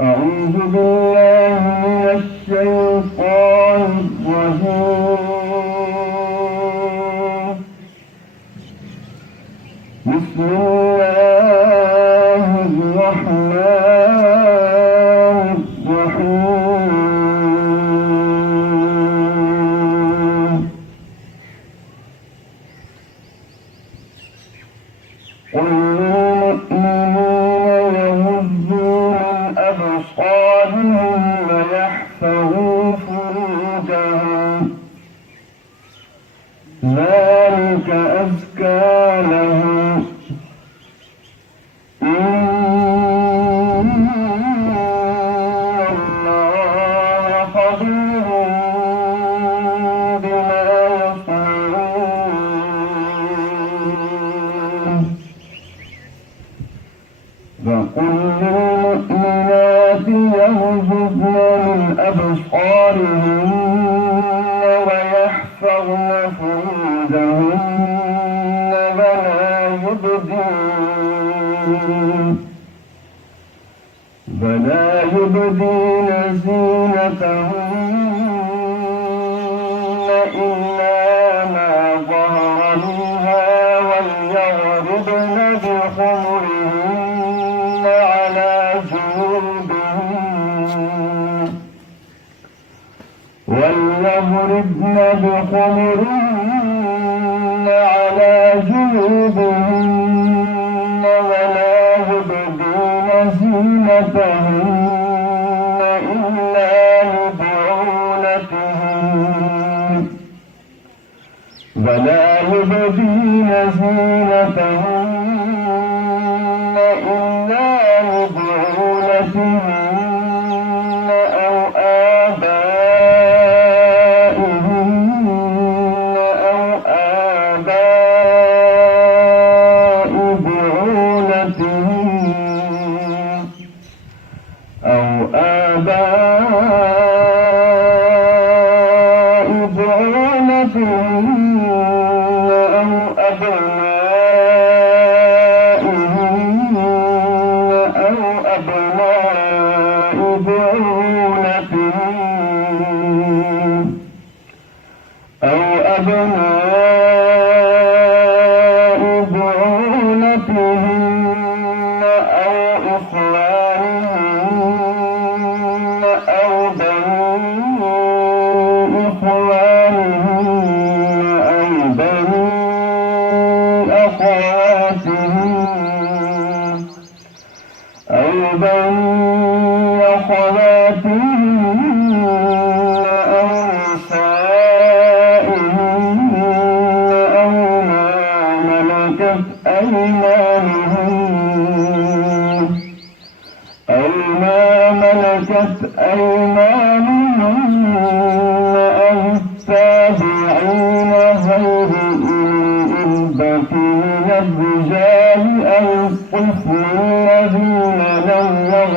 أعوذ بالله من الشيطان الرجيم. بسم الله الرحمن الرحيم. قل للمؤمنين يغضوا من أبصارهم ويحفظوا فروجهم ذلك أزكى لهم إن الله خبير بما يصنعون. وقل للمؤمنات يغضضن من أبصارهن ويحفظن فروجهن ولا يبدين زينتهن إلا ما ظهر منها وليضربن بخمرهن على جنوبهن ولا يبدين زينتهن إلا لبعولتهن أو آبائهن أو آباء بعولتهن أو أبنائهن أو أبناء بعولتهن أو إخوانهن أو بني إخوانهن أو بني أخواتهن أو بني أخواتهن أو نسائهن أو ما ملكت أيمانهن أو التابعين غير أولي الإربة من الرجال أو الطفل الذين لم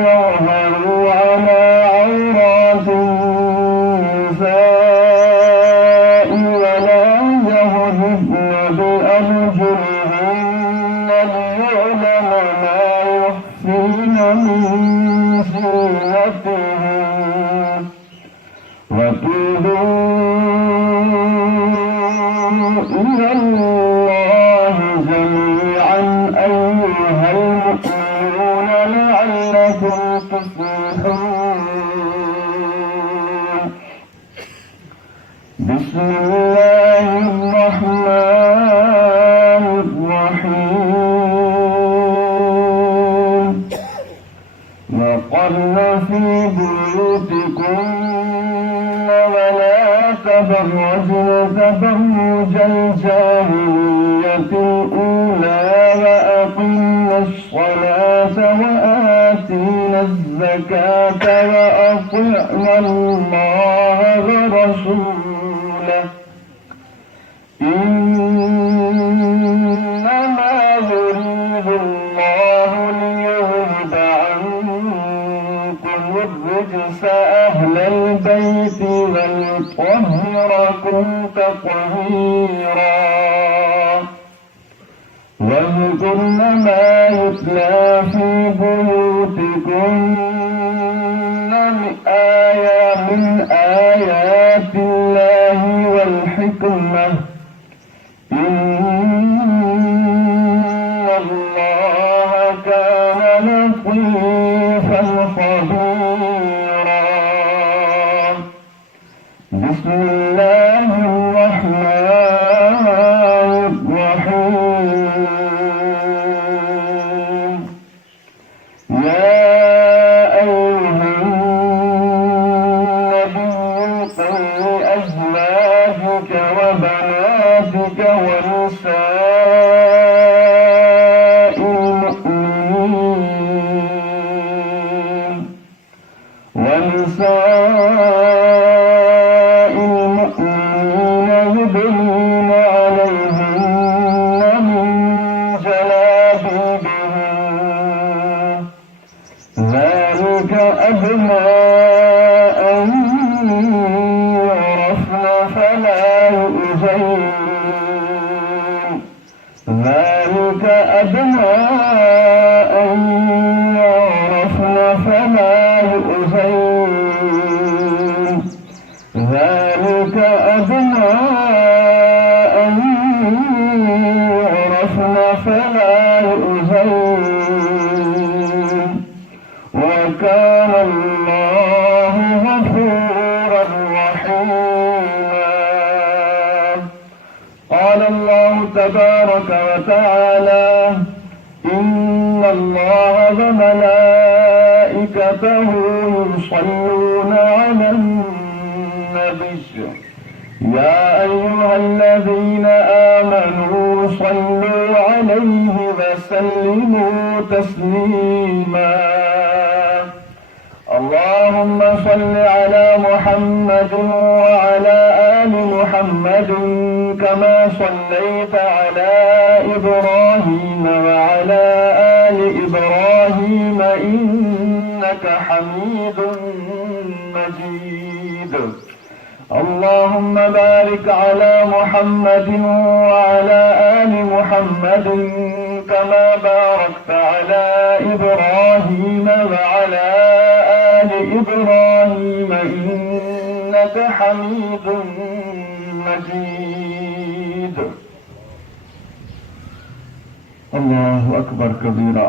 يظهروا على عورات النساء ولا يضربن بأرجلهن ليعلم ما يخفين من زينتهن. وتوبوا إلى الله جميعا أيها المؤمنون لعلكم تفلحون. بسم الله الرحمن الرحيم. وقرن في بيوتكن ولا تبرجن تبرج الجاهلية الأولى وأقمنا الصلاة وآتينا الزكاة وأطعنا الله ورسوله إنما يريد الله ليذهب عنكم الرجس أهل البيت ويطهركم تطهيرا واذكرن ما يتلى في بيوتكن من آيات الله والحكمة إن الله كان لطيفا خبيرا. بسم الله الرحمن الرحيم. يا أيها النبي قل لأزواجك وبناتك ونساء المؤمنين يدنين عليهن من جلابيبهن ذلك أدنى أن يعرفن فلا يؤذين ذلك أدنى أن يعرفن فلا يؤذين ذلك أدنى أن يعرفن فلا يؤذين وكان الله غفورا رحيما. قال الله تبارك وتعالى إن الله وملائكته يصلون على النبي يا أيها الذين آمنوا صلوا عليه وسلموا تسليما. اللهم صل على محمد وعلى آل محمد كما صليت على إبراهيم وعلى آل إبراهيم إنك حميد مجيد. اللهم بارك على محمد وعلى آل محمد كما باركت على إبراهيم وعلى آل إبراهيم إنك حميد مجيد. الله أكبر كبيرا.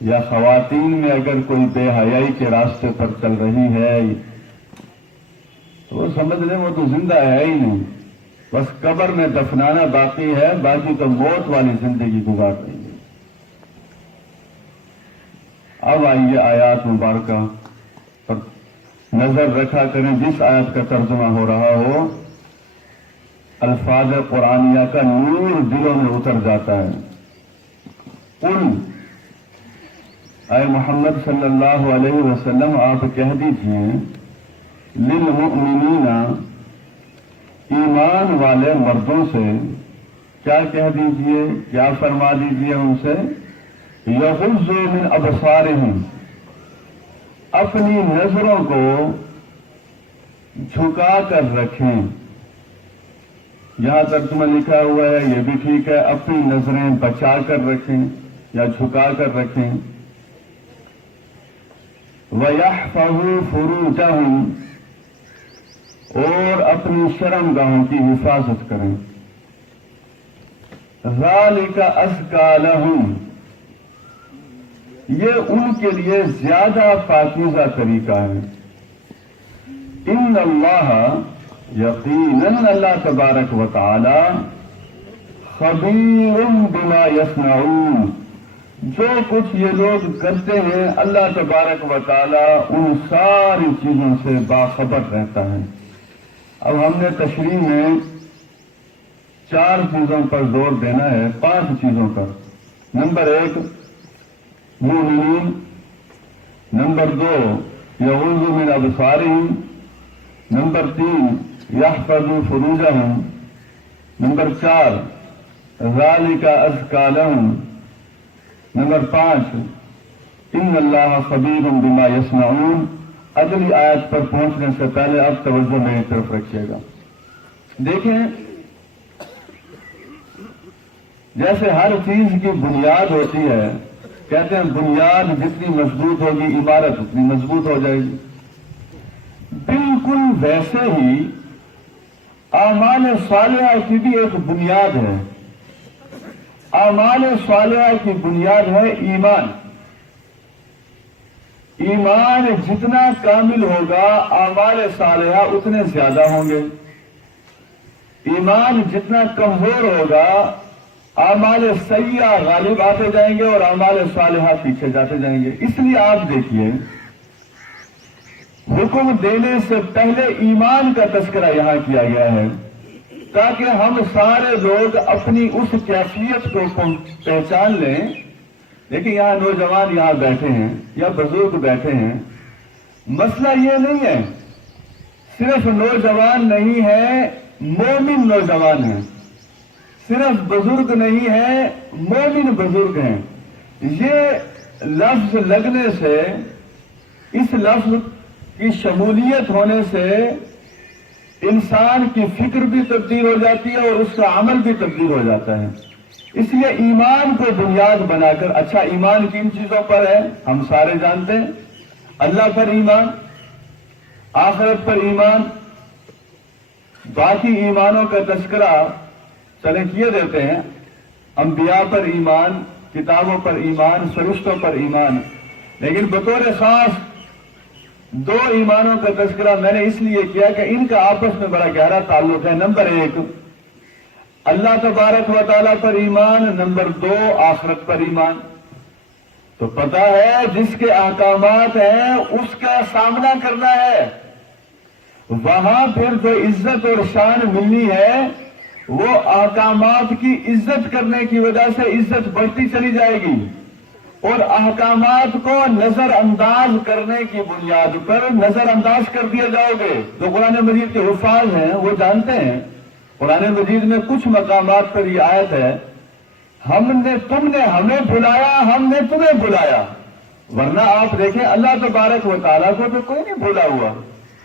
یا خواتین میں اگر کوئی بے حیائی کے راستے پر چل رہی ہے تو وہ سمجھ لیں وہ تو زندہ ہے ہی نہیں، بس قبر میں دفنانا باقی ہے، باقی تو موت والی زندگی گزار رہی ہے۔ اب آئیے آیات مبارکہ پر نظر رکھا کریں، جس آیت کا ترجمہ ہو رہا ہو الفاظ قرآنیہ کا نور دلوں میں اتر جاتا ہے۔ قل، اے محمد صلی اللہ علیہ وسلم آپ کہہ دیجئے، للمؤمنین، ایمان والے مردوں سے کیا کہہ دیجئے، کیا فرما دیجئے ان سے، یغضوا من ابصارہم، اپنی نظروں کو جھکا کر رکھیں۔ یہاں ترجمہ لکھا ہوا ہے، یہ بھی ٹھیک ہے، اپنی نظریں بچا کر رکھیں یا جھکا کر رکھیں۔ وَيَحْفَظُوا فُرُوجَهُمْ، اور اپنی شرمگاہوں کی حفاظت کریں۔ ذَلِكَ أَزْكَىٰ لَهُمْ، یہ ان کے لیے زیادہ پاکیزہ طریقہ ہے۔ ان اللہ، یقیناً اللہ تبارک و تعالی، خبیر بما یصنعون، جو کچھ یہ لوگ کرتے ہیں اللہ تبارک و تعالی ان ساری چیزوں سے باخبر رہتا ہے۔ اب ہم نے تشریح میں 4 چیزوں پر زور دینا ہے، 5 چیزوں پر۔ نمبر 1 مومنین، نمبر 2 یغضوا من ابصارہم، نمبر 3 یحفظوا فروجہم، نمبر 4 ذالک ازکیٰ لہم، نمبر 5 ان اللہ خبیر بما یصنعون۔ اگلی آیت پر پہنچنے سے پہلے اب توجہ میری طرف رکھیے گا۔ دیکھیں، جیسے ہر چیز کی بنیاد ہوتی ہے، کہتے ہیں بنیاد جتنی مضبوط ہوگی عمارت اتنی مضبوط ہو جائے گی، بالکل ویسے ہی اعمال صالحہ کی بھی ایک بنیاد ہے۔ اعمال صالحہ کی بنیاد ہے ایمان۔ ایمان جتنا کامل ہوگا اعمال صالحہ اتنے زیادہ ہوں گے، ایمان جتنا کمزور ہوگا اعمال سیئہ غالب آتے جائیں گے اور اعمال صالحہ پیچھے جاتے جائیں گے۔ اس لیے آپ دیکھیے، حکم دینے سے پہلے ایمان کا تذکرہ یہاں کیا گیا ہے تاکہ ہم سارے لوگ اپنی اس کیفیت کو پہچان لیں۔ لیکن یہاں نوجوان یہاں بیٹھے ہیں یا بزرگ بیٹھے ہیں، مسئلہ یہ نہیں ہے صرف نوجوان نہیں ہے، مومن نوجوان ہیں، صرف بزرگ نہیں ہے، مومن بزرگ ہیں۔ یہ لفظ لگنے سے، اس لفظ کی شمولیت ہونے سے انسان کی فکر بھی تبدیل ہو جاتی ہے اور اس کا عمل بھی تبدیل ہو جاتا ہے۔ اس لیے ایمان کو بنیاد بنا کر، اچھا ایمان کن چیزوں پر ہے ہم سارے جانتے ہیں، اللہ پر ایمان، آخرت پر ایمان، باقی ایمانوں کا تذکرہ چلیں کیے دیتے ہیں، انبیاء پر ایمان، کتابوں پر ایمان، فرشتوں پر ایمان، لیکن بطور خاص 2 ایمانوں کا تذکرہ میں نے اس لیے کیا کہ ان کا آپس میں بڑا گہرا تعلق ہے۔ نمبر 1 اللہ تبارک و تعالیٰ پر ایمان، نمبر 2 آخرت پر ایمان۔ تو پتہ ہے جس کے احکامات ہیں اس کا سامنا کرنا ہے، وہاں پھر جو عزت اور شان ملنی ہے وہ احکامات کی عزت کرنے کی وجہ سے عزت بڑھتی چلی جائے گی، اور احکامات کو نظر انداز کرنے کی بنیاد پر نظر انداز کر دیے جاؤ گے۔ جو قرآن مجید کے حفاظ ہیں وہ جانتے ہیں، قرآن مجید میں کچھ مقامات پر یہ آیت ہے، تم نے ہمیں بلایا، ہم نے تمہیں بلایا۔ ورنہ آپ دیکھیں اللہ تبارک و تعالیٰ کو تو کوئی نہیں بھولا ہوا۔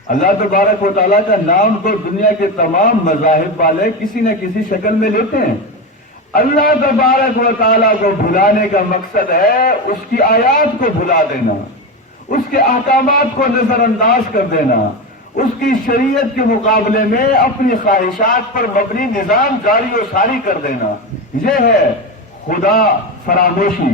اللہ تبارک و تعالیٰ کا نام تو دنیا کے تمام مذاہب والے کسی نہ کسی شکل میں لیتے ہیں۔ اللہ تبارک و تعالیٰ کو بھلانے کا مقصد ہے اس کی آیات کو بھلا دینا، اس کے احکامات کو نظر انداز کر دینا، اس کی شریعت کے مقابلے میں اپنی خواہشات پر مبنی نظام جاری و ساری کر دینا۔ یہ ہے خدا فراموشی،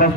10,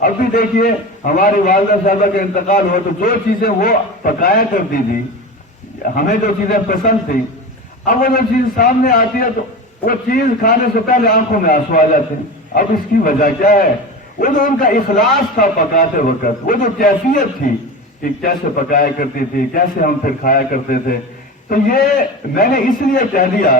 اب بھی دیکھیے ہماری والدہ صاحبہ کا انتقال ہوا تو جو چیزیں وہ پکایا کرتی تھی، ہمیں جو چیزیں پسند تھی، اب وہ جو چیز سامنے آتی ہے تو وہ چیز کھانے سے پہلے آنکھوں میں آنسو آ جاتے ہیں۔ اب اس کی وجہ کیا ہے؟ وہ جو ان کا اخلاص تھا پکاتے وقت، وہ جو کیفیت تھی کہ کیسے پکایا کرتی تھی، کیسے ہم پھر کھایا کرتے تھے، تو یہ میں نے اس لیے کہہ دیا۔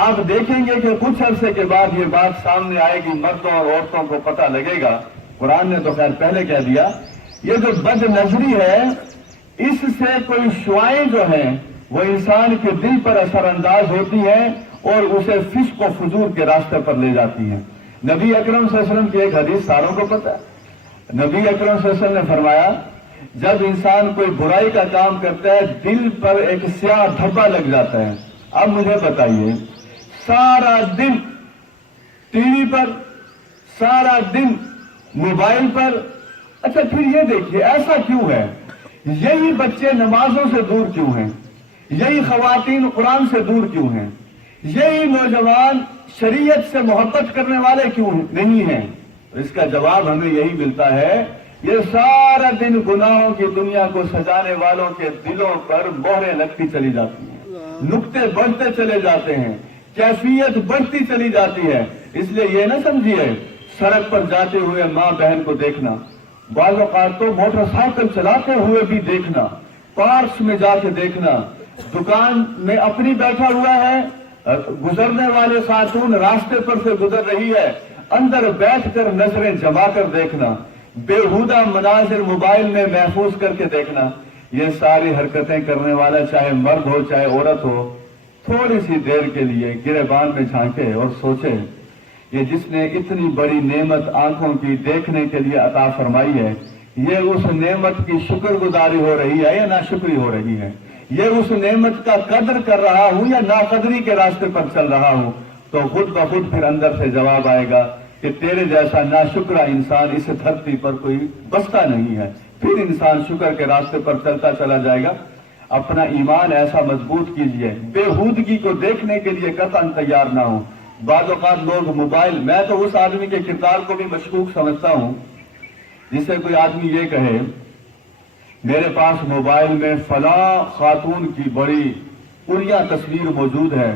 آپ دیکھیں گے کہ کچھ عرصے کے بعد یہ بات سامنے آئے گی، مردوں اور عورتوں کو پتہ لگے گا۔ قرآن نے تو خیر پہلے کہہ دیا، یہ جو بد نظری ہے اس سے کوئی شعائیں جو ہیں وہ انسان کے دل پر اثر انداز ہوتی ہیں اور اسے فسق و فجور کے راستے پر لے جاتی ہیں۔ نبی اکرم صلی اللہ علیہ وسلم کی ایک حدیث ساروں کو پتہ ہے۔ نبی اکرم صلی اللہ علیہ وسلم نے فرمایا، جب انسان کوئی برائی کا کام کرتا ہے دل پر ایک سیاہ دھبا لگ جاتا ہے۔ اب مجھے بتائیے، سارا دن ٹی وی پر، سارا دن موبائل پر، اچھا پھر یہ دیکھیے ایسا کیوں ہے؟ یہی بچے نمازوں سے دور کیوں ہیں؟ یہی خواتین قرآن سے دور کیوں ہیں؟ یہی نوجوان شریعت سے محبت کرنے والے کیوں نہیں ہیں؟ اس کا جواب ہمیں یہی ملتا ہے، یہ سارا دن گناہوں کی دنیا کو سجانے والوں کے دلوں پر مہریں لگتی چلی جاتی ہیں، نقطے بڑھتے چلے جاتے ہیں، کیفیت بڑھتی چلی جاتی ہے۔ اس لیے یہ نہ سمجھیے سڑک پر جاتے ہوئے ماں بہن کو دیکھنا، بعض اوقات تو موٹر سائیکل چلاتے ہوئے بھی دیکھنا، پارکس میں جا کے دیکھنا، دکان میں اپنی بیٹھا ہوا ہے، گزرنے والے خاتون راستے پر سے گزر رہی ہے، اندر بیٹھ کر نظریں جما کر دیکھنا، بےہودہ مناظر موبائل میں محفوظ کر کے دیکھنا، یہ ساری حرکتیں کرنے والا چاہے مرد ہو چاہے عورت ہو، تھوڑی سی دیر کے لیے گریبان میں جھانکے اور سوچے، یہ جس نے اتنی بڑی نعمت آنکھوں کی دیکھنے کے لیے عطا فرمائی ہے، یہ اس نعمت کی شکر گزاری ہو رہی ہے یا ناشکری ہو رہی ہے؟ یہ اس نعمت کا قدر کر رہا ہوں یا ناقدری کے راستے پر چل رہا ہوں؟ تو خود بخود پھر اندر سے جواب آئے گا کہ تیرے جیسا ناشکرا انسان اس دھرتی پر کوئی بستا نہیں ہے۔ پھر انسان شکر کے راستے پر چلتا چلا جائے گا۔ اپنا ایمان ایسا مضبوط کیجئے، بےہودگی کو دیکھنے کے لیے قطعاً تیار نہ ہوں۔ بعض اوقات لوگ موبائل، میں تو اس آدمی کے کردار کو بھی مشکوک سمجھتا ہوں جسے کوئی آدمی یہ کہے میرے پاس موبائل میں فلاں خاتون کی بڑی عریاں تصویر موجود ہے،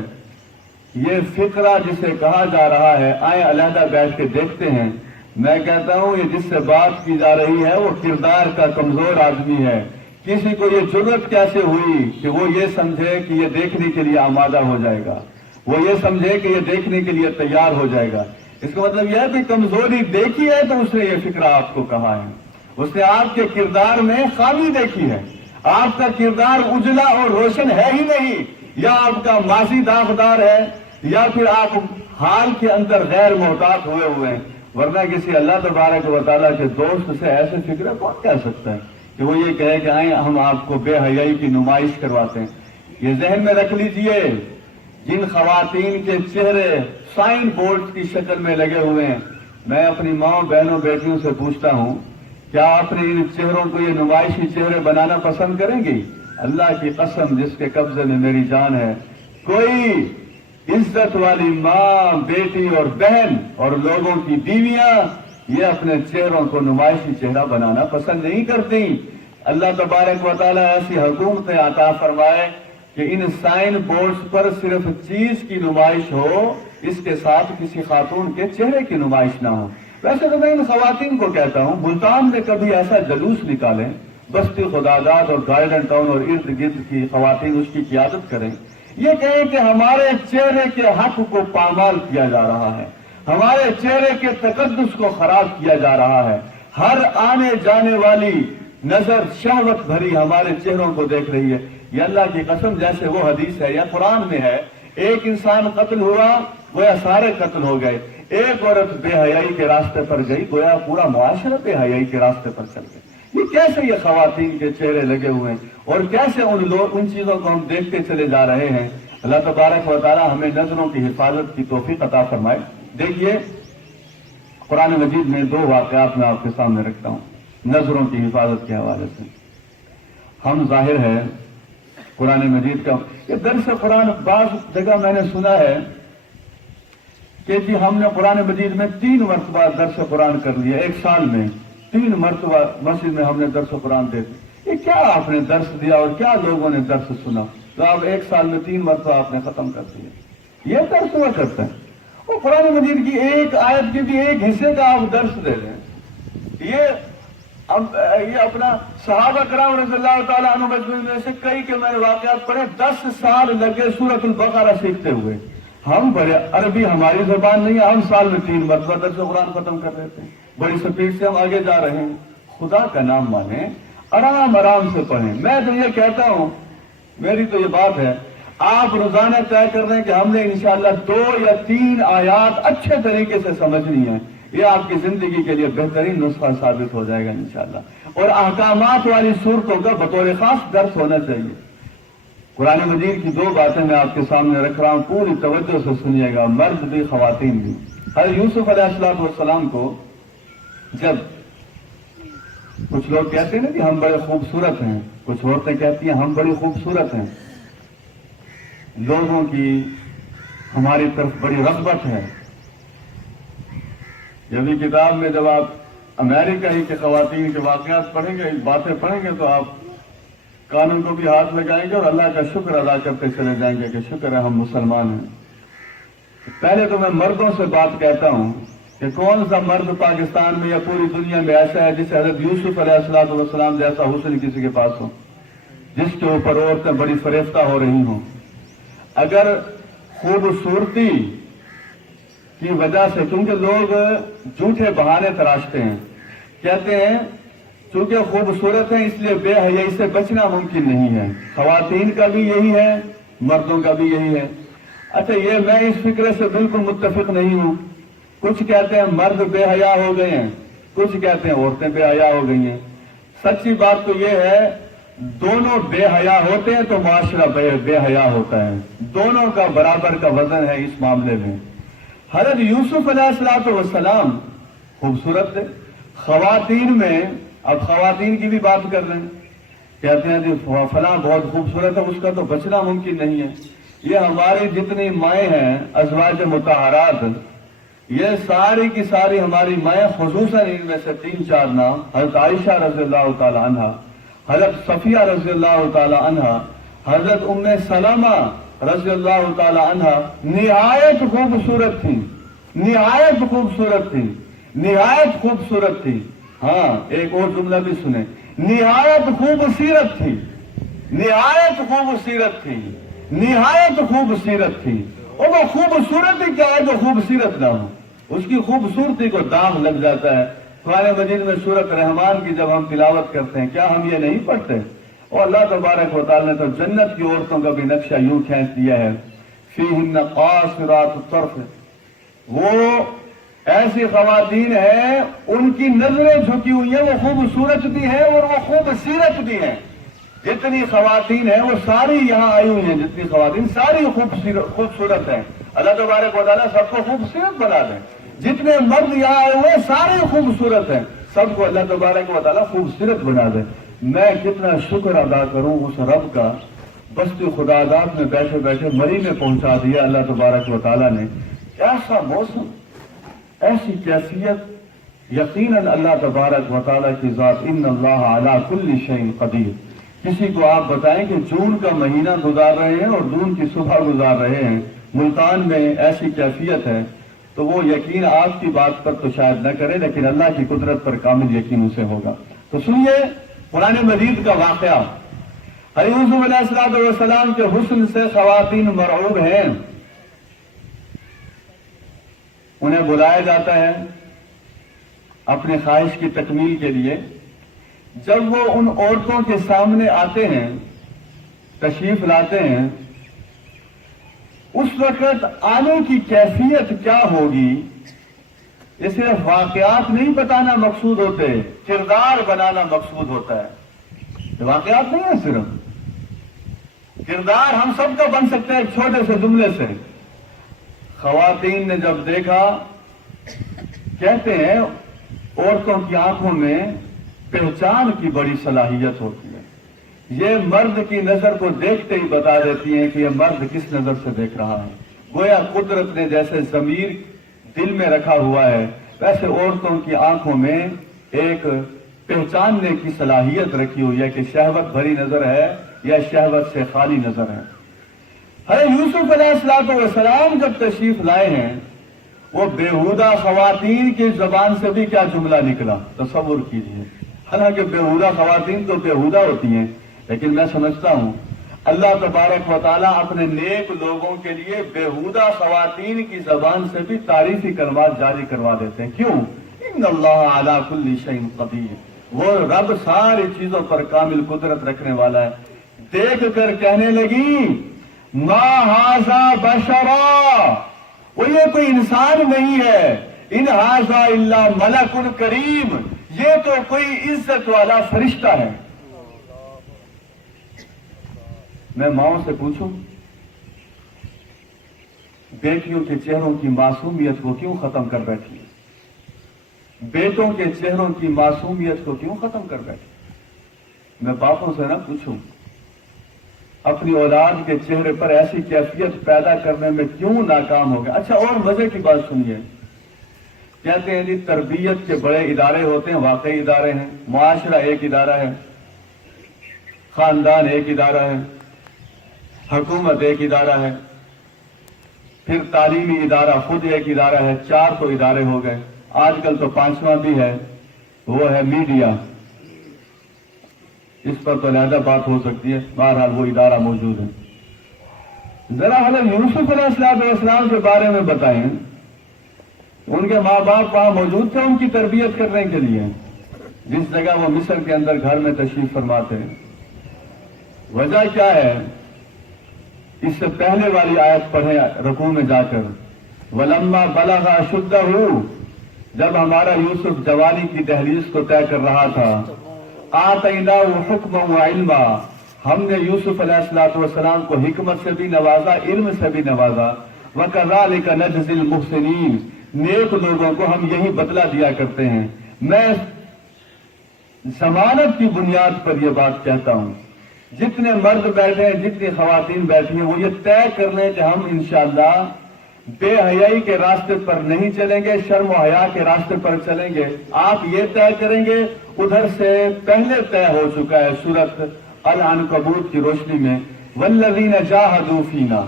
یہ فقرہ جسے کہا جا رہا ہے، آئیں علیحدہ بیٹھ کے دیکھتے ہیں۔ میں کہتا ہوں یہ جس سے بات کی جا رہی ہے وہ کردار کا کمزور آدمی ہے۔ کسی کو یہ جرأت کیسے ہوئی کہ وہ یہ سمجھے کہ یہ دیکھنے کے لیے آمادہ ہو جائے گا، وہ یہ سمجھے کہ یہ دیکھنے کے لیے تیار ہو جائے گا؟ اس کا مطلب یہ ہے کہ کمزوری دیکھی ہے تو اس نے یہ فقرہ آپ کو کہا ہے، اس نے آپ کے کردار میں خامی دیکھی ہے۔ آپ کا کردار اجلا اور روشن ہے ہی نہیں، یا آپ کا ماضی داغدار ہے یا پھر آپ حال کے اندر غیر محتاط ہوئے ہیں، ورنہ کسی اللہ تبارک و تعالیٰ کے دوست سے ایسے فکرے کون کہہ سکتا ہے کہ وہ یہ کہے کہ آئیں ہم آپ کو بے حیائی کی نمائش کرواتے ہیں؟ یہ ذہن میں رکھ لیجئے، جن خواتین کے چہرے سائن بورڈ کی شکل میں لگے ہوئے ہیں، میں اپنی ماں بہنوں بیٹیوں سے پوچھتا ہوں کیا اپنے ان چہروں کو یہ نمائشی چہرے بنانا پسند کریں گی؟ اللہ کی قسم جس کے قبضے میں میری جان ہے، کوئی عزت والی ماں، بیٹی اور بہن اور لوگوں کی بیویاں یہ اپنے چہروں کو نمائشی چہرہ بنانا پسند نہیں کرتی۔ اللہ تبارک و تعالیٰ ایسی حکومتیں عطا فرمائے کہ ان سائن بورڈز پر صرف چیز کی نمائش ہو، اس کے ساتھ کسی خاتون کے چہرے کی نمائش نہ ہو۔ ویسے تو میں ان خواتین کو کہتا ہوں ملتان میں کبھی ایسا جلوس نکالیں، بستی خداداد اور گارڈن ٹاؤن اور ارد گرد کی خواتین اس کی قیادت کریں، یہ کہیں کہ ہمارے چہرے کے حق کو پامال کیا جا رہا ہے، ہمارے چہرے کے تقدس کو خراب کیا جا رہا ہے، ہر آنے جانے والی نظر شہوت بھری ہمارے چہروں کو دیکھ رہی ہے۔ یہ اللہ کی قسم جیسے وہ حدیث ہے یا قرآن میں ہے، ایک انسان قتل ہوا گویا سارے قتل ہو گئے، ایک عورت بے حیائی کے راستے پر گئی گویا پورا معاشرہ بے حیائی کے راستے پر چل گیا۔ یہ کیسے یہ خواتین کے چہرے لگے ہوئے ہیں اور کیسے ان چیزوں کو ہم دیکھتے چلے جا رہے ہیں؟ اللہ تبارک و تعالی ہمیں نظروں کی حفاظت کی توفیق عطا فرمائے۔ دیکھیے قرآن مجید میں دو واقعات میں آپ کے سامنے رکھتا ہوں نظروں کی حفاظت کے حوالے سے۔ ہم ظاہر ہے قرآن مجید کا یہ درس قرآن بعض جگہ میں نے سنا ہے کہ جی ہم نے قرآن مجید میں 3 مرتبہ درس قرآن کر لیا، ایک سال میں 3 مرتبہ مسجد میں ہم نے درس قرآن دے دی، یہ کیا آپ نے درس دیا اور کیا لوگوں نے درس سنا؟ تو آپ ایک سال میں 3 مرتبہ آپ نے ختم کر دیا، یہ درس ہوا کرتا ہے؟ وہ قرآن مجید کی ایک آیت کے بھی ایک حصے کا آپ درس دے رہے ہیں۔ یہ اپنا صحابہ کرام رضی اللہ تعالیٰ عنہ میں سے کئی کے میں نے واقعات پڑھے، 10 سال لگے سورۃ البقرہ سیکھتے ہوئے۔ ہم بڑے عربی ہماری زبان نہیں ہے، ہم سال میں 3 مرتبہ درس قرآن ختم کر دیتے ہیں، بڑی سپیڈ سے ہم آگے جا رہے ہیں۔ خدا کا نام مانیں، آرام آرام سے پڑھیں۔ میں تو یہ کہتا ہوں، میری تو یہ بات ہے، آپ روزانہ طے کر رہے ہیں کہ ہم نے انشاءاللہ 2 یا 3 آیات اچھے طریقے سے سمجھنی ہے، یہ آپ کی زندگی کے لیے بہترین نسخہ ثابت ہو جائے گا انشاءاللہ۔ اور احکامات والی صورتوں کا بطور خاص درس ہونا چاہیے۔ قرآن مجید کی 2 باتیں میں آپ کے سامنے رکھ رہا ہوں، پوری توجہ سے سنیے گا، مرد بھی خواتین بھی۔ حضرت یوسف علیہ السلام کو جب کچھ لوگ کہتے ہیں نا کہ ہم بڑے خوبصورت ہیں، کچھ عورتیں کہتی ہیں ہم بڑی خوبصورت ہیں، لوگوں کی ہماری طرف بڑی رغبت ہے۔ یہ بھی کتاب میں جب آپ امریکہ ہی کے خواتین کے واقعات پڑھیں گے، باتیں پڑھیں گے، تو آپ کانوں کو بھی ہاتھ لگائیں گے اور اللہ کا شکر ادا کرتے چلے جائیں گے کہ شکر ہے ہم مسلمان ہیں۔ پہلے تو میں مردوں سے بات کہتا ہوں کہ کون سا مرد پاکستان میں یا پوری دنیا میں ایسا ہے جسے حضرت یوسف علیہ السلام جیسا حسن کسی کے پاس ہو، جس کے اوپر عورتیں بڑی فریفتہ ہو رہی ہوں؟ اگر خوبصورتی کی وجہ سے، کیونکہ لوگ جھوٹے بہانے تراشتے ہیں، کہتے ہیں چونکہ خوبصورت ہیں اس لیے بے حیائی سے بچنا ممکن نہیں ہے۔ خواتین کا بھی یہی ہے، مردوں کا بھی یہی ہے۔ اچھا، یہ میں اس فکر سے بالکل متفق نہیں ہوں۔ کچھ کہتے ہیں مرد بے حیا ہو گئے ہیں، کچھ کہتے ہیں عورتیں بے حیا ہو گئی ہیں۔ سچی بات تو یہ ہے، دونوں بے حیا ہوتے ہیں تو معاشرہ بے حیا ہوتا ہے، دونوں کا برابر کا وزن ہے اس معاملے میں۔ حضرت یوسف علیہ السلام خوبصورت تھے، خواتین میں، اب خواتین کی بھی بات کر رہے ہیں، کہتے ہیں جی فلاں بہت خوبصورت ہے، اس کا تو بچنا ممکن نہیں ہے۔ یہ ہماری جتنی مائیں ہیں ازواج مطہرات، یہ ساری کی ساری ہماری مائیں، خصوصاً ان میں سے 3-4 نام، حضرت عائشہ رضی اللہ تعالی عنہ، حضرت صفیہ رضی اللہ تعالی عنہ، حضرت ام سلمہ رضی اللہ تعالی عنہ، نہایت خوبصورت تھی، نہایت خوبصورت تھی، نہایت خوبصورت تھی۔ ہاں، ایک اور جملہ بھی سنیں، نہایت خوبصورت تھی، نہایت خوبصورت تھی، نہایت خوبصورت تھی۔ اور وہ خوبصورت کیا ہے جو خوبصورت نہ ہو، اس کی خوبصورتی کو داغ لگ جاتا ہے۔ قرآن مجید میں سورۃ رحمان کی جب ہم تلاوت کرتے ہیں، کیا ہم یہ نہیں پڑھتے؟ اور اللہ تبارک و تعالیٰ نے تو جنت کی عورتوں کا بھی نقشہ یوں کھینچ دیا ہے، فیہن قاصرات الطرف، وہ ایسی خواتین ہیں ان کی نظریں جھکی ہوئی ہیں، وہ خوبصورت بھی ہیں اور وہ خوبصورت بھی ہیں۔ جتنی خواتین ہیں وہ ساری یہاں آئی ہوئی ہیں، جتنی خواتین ساری خوبصورت ہیں۔ اللہ تبارک و تعالیٰ سب کو خوبصورت بنا دیں۔ جتنے مرد یہاں آئے ہوئے سارے خوبصورت ہیں، سب کو اللہ تبارک و تعالیٰ خوبصورت بنا دے۔ میں کتنا شکر ادا کروں اس رب کا، بستی خداداد میں بیٹھے بیٹھے مری میں پہنچا دیا اللہ تبارک و تعالیٰ نے۔ ایسا موسم، ایسی کیفیت، یقیناً اللہ تبارک و تعالیٰ کی ذات، ان اللہ علی کل شیء قدیر۔ کسی کو آپ بتائیں کہ جون کا مہینہ گزار رہے ہیں اور جون کی صبح گزار رہے ہیں، ملتان میں ایسی کیفیت ہے، تو وہ یقین آپ کی بات پر تو شاید نہ کرے، لیکن اللہ کی قدرت پر کامل یقین اسے ہوگا۔ تو سنیے قرآن مجید کا واقعہ۔ حضرت یوسف علیہ السلام کے حسن سے خواتین مرعوب ہیں، انہیں بلایا جاتا ہے اپنے خواہش کی تکمیل کے لیے۔ جب وہ ان عورتوں کے سامنے آتے ہیں، تشریف لاتے ہیں، اس وقت آنے کی کیفیت کیا ہوگی، یہ صرف واقعات نہیں بتانا مقصود ہوتے، کردار بنانا مقصود ہوتا ہے۔ یہ واقعات نہیں ہے، صرف کردار ہم سب کا بن سکتے ہیں ایک چھوٹے سے جملے سے۔ خواتین نے جب دیکھا، کہتے ہیں عورتوں کی آنکھوں میں پہچان کی بڑی صلاحیت ہوتی ہے، یہ مرد کی نظر کو دیکھتے ہی بتا دیتی ہیں کہ یہ مرد کس نظر سے دیکھ رہا ہے۔ گویا قدرت نے جیسے ضمیر دل میں رکھا ہوا ہے، ویسے عورتوں کی آنکھوں میں ایک پہچاننے کی صلاحیت رکھی ہوئی ہے کہ شہوت بھری نظر ہے یا شہوت سے خالی نظر ہے۔ حضرت یوسف علیہ السلام جب تشریف لائے ہیں، وہ بیہودہ خواتین کی زبان سے بھی کیا جملہ نکلا، تصور کیجئے۔ حالانکہ بیہودہ خواتین تو بیہودہ ہوتی ہیں، لیکن میں سمجھتا ہوں اللہ تبارک و تعالیٰ اپنے نیک لوگوں کے لیے بیہودہ خواتین کی زبان سے بھی تعریفی کلمات جاری کروا دیتے ہیں۔ کیوں؟ ان اللہ علی کل شیء قدیر، وہ رب ساری چیزوں پر کامل قدرت رکھنے والا ہے۔ دیکھ کر کہنے لگی ما ھذا بشرا، وہ یہ کوئی انسان نہیں ہے، ان ھذا الا ملک کریم، یہ تو کوئی عزت والا فرشتہ ہے۔ میں ماؤں سے پوچھوں، بیٹیوں کے چہروں کی معصومیت کو کیوں ختم کر بیٹھی؟ بیٹوں کے چہروں کی معصومیت کو کیوں ختم کر بیٹھی؟ میں باپوں سے نہ پوچھوں اپنی اولاد کے چہرے پر ایسی کیفیت پیدا کرنے میں کیوں ناکام ہو گئے؟ اچھا، اور مزے کی بات سنیے، کہتے ہیں جی تربیت کے بڑے ادارے ہوتے ہیں، واقعی ادارے ہیں، معاشرہ ایک ادارہ ہے، خاندان ایک ادارہ ہے، حکومت ایک ادارہ ہے، پھر تعلیمی ادارہ خود ایک ادارہ ہے، 4 تو ادارے ہو گئے، آج کل تو 5واں بھی ہے، وہ ہے میڈیا۔ اس پر تو علیحدہ بات ہو سکتی ہے، بہرحال وہ ادارہ موجود ہے۔ ذرا حضرت یوسف علیہ السلام کے بارے میں بتائیں، ان کے ماں باپ وہاں موجود تھے ان کی تربیت کرنے کے لیے، جس جگہ وہ مصر کے اندر گھر میں تشریف فرماتے ہیں۔ وجہ کیا ہے؟ اس سے پہلے والی آیت پڑھیں رکوع میں جا کر، وَلَمَّا بَلَغَ أَشُدَّهُ، جب ہمارا یوسف جوانی کی دہلیز کو طے کر رہا تھا، آتَيْنَاهُ حُكْمًا وَعِلْمًا، ہم نے یوسف علیہ السلام کو حکمت سے بھی نوازا، علم سے بھی نوازا، وَكَذَلِكَ نَجْزِي الْمُحْسِنِينَ، نیک لوگوں کو ہم یہی بدلہ دیا کرتے ہیں۔ میں ضمانت کی بنیاد پر یہ بات کہتا ہوں، جتنے مرد بیٹھے ہیں، جتنی خواتین بیٹھی ہیں، وہ یہ طے کر لیں کہ ہم انشاءاللہ بے حیائی کے راستے پر نہیں چلیں گے، شرم و حیا کے راستے پر چلیں گے۔ آپ یہ طے کریں گے، ادھر سے پہلے طے ہو چکا ہے سورۃ العنکبوت کی روشنی میں، والذین جاہدوا فینا،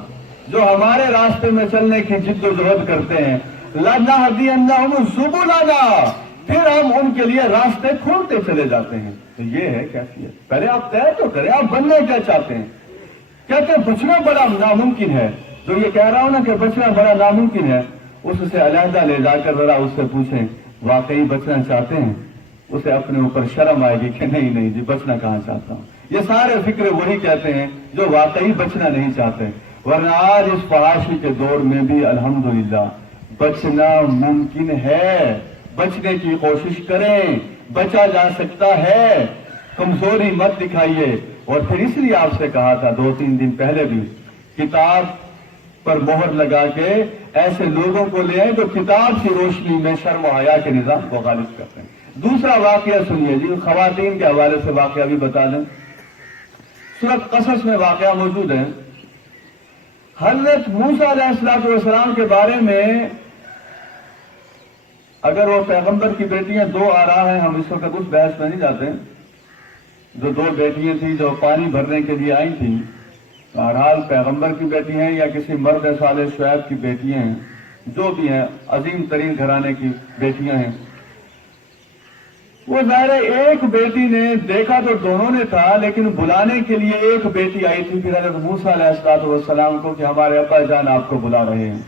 جو ہمارے راستے میں چلنے کی جد و جہد کرتے ہیں، لنہدینہم سبلنا، پھر ہم ان کے لیے راستے کھولتے چلے جاتے ہیں۔ تو یہ ہے کیفیت۔ پہلے آپ طے تو کریں، آپ بننا کیا چاہتے ہیں؟ کہتے ہیں بچنا بڑا ناممکن ہے، جو یہ کہہ رہا ہوں نا کہ بچنا بڑا ناممکن ہے، اس سے علیحدہ لے جا کر ذرا اس سے پوچھیں واقعی بچنا چاہتے ہیں؟ اسے اپنے اوپر شرم آئے گی کہ نہیں جی بچنا کہاں چاہتا ہوں۔ یہ سارے فکر وہی کہتے ہیں جو واقعی بچنا نہیں چاہتے، ورنہ آج اس فحاشی کے دور میں بھی الحمدللہ بچنا ممکن ہے۔ بچنے کی کوشش کریں، بچا جا سکتا ہے، کمزوری مت دکھائیے۔ اور پھر اس لیے آپ سے کہا تھا 2-3 دن پہلے بھی، کتاب پر مہر لگا کے ایسے لوگوں کو لے آئیں جو کتاب کی روشنی میں شرم و حیا کے نظام کو غالب کرتے ہیں۔ دوسرا واقعہ سنیے جی، خواتین کے حوالے سے واقعہ بھی بتا دیں، سورۃ قصص میں واقعہ موجود ہے۔ حضرت موسیٰ علیہ السلام کے بارے میں، اگر وہ پیغمبر کی بیٹیاں 2 آ رہا ہیں، ہم اس وقت اس بحث میں نہیں جاتے، جو 2 بیٹیاں تھیں جو پانی بھرنے کے لیے آئی تھیں، بہرحال پیغمبر کی بیٹی ہیں یا کسی مرد صالح شعیب کی بیٹیاں ہیں، جو بھی ہیں، عظیم ترین گھرانے کی بیٹیاں ہیں، وہ ظاہر ایک بیٹی نے دیکھا تو دونوں نے تھا، لیکن بلانے کے لیے ایک بیٹی آئی تھی پھر حضرت موسیٰ علیہ السلام کو کہ ہمارے ابا جان آپ کو بلا رہے ہیں۔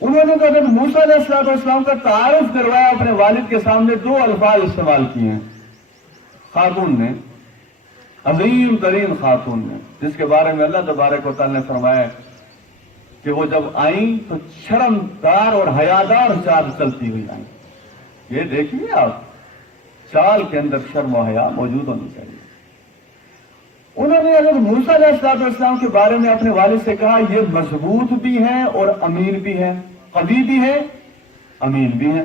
انہوں نے تو حضرت موسیٰ علیہ السلام کا تعارف کروایا، اپنے والد کے سامنے 2 الفاظ استعمال کیے ہیں خاتون نے، عظیم ترین خاتون نے، جس کے بارے میں اللہ تبارک و تعالی نے فرمایا کہ وہ جب آئیں تو شرمدار اور حیادار چال چلتی ہوئی آئیں۔ یہ دیکھیے آپ، چال کے اندر شرم و حیا موجود ہونی چاہیے۔ انہوں نے حضرت موسیٰ علیہ السلام کے بارے میں اپنے والد سے کہا یہ مضبوط بھی ہیں اور امین بھی ہیں، قوی بھی ہیں، امین بھی ہیں۔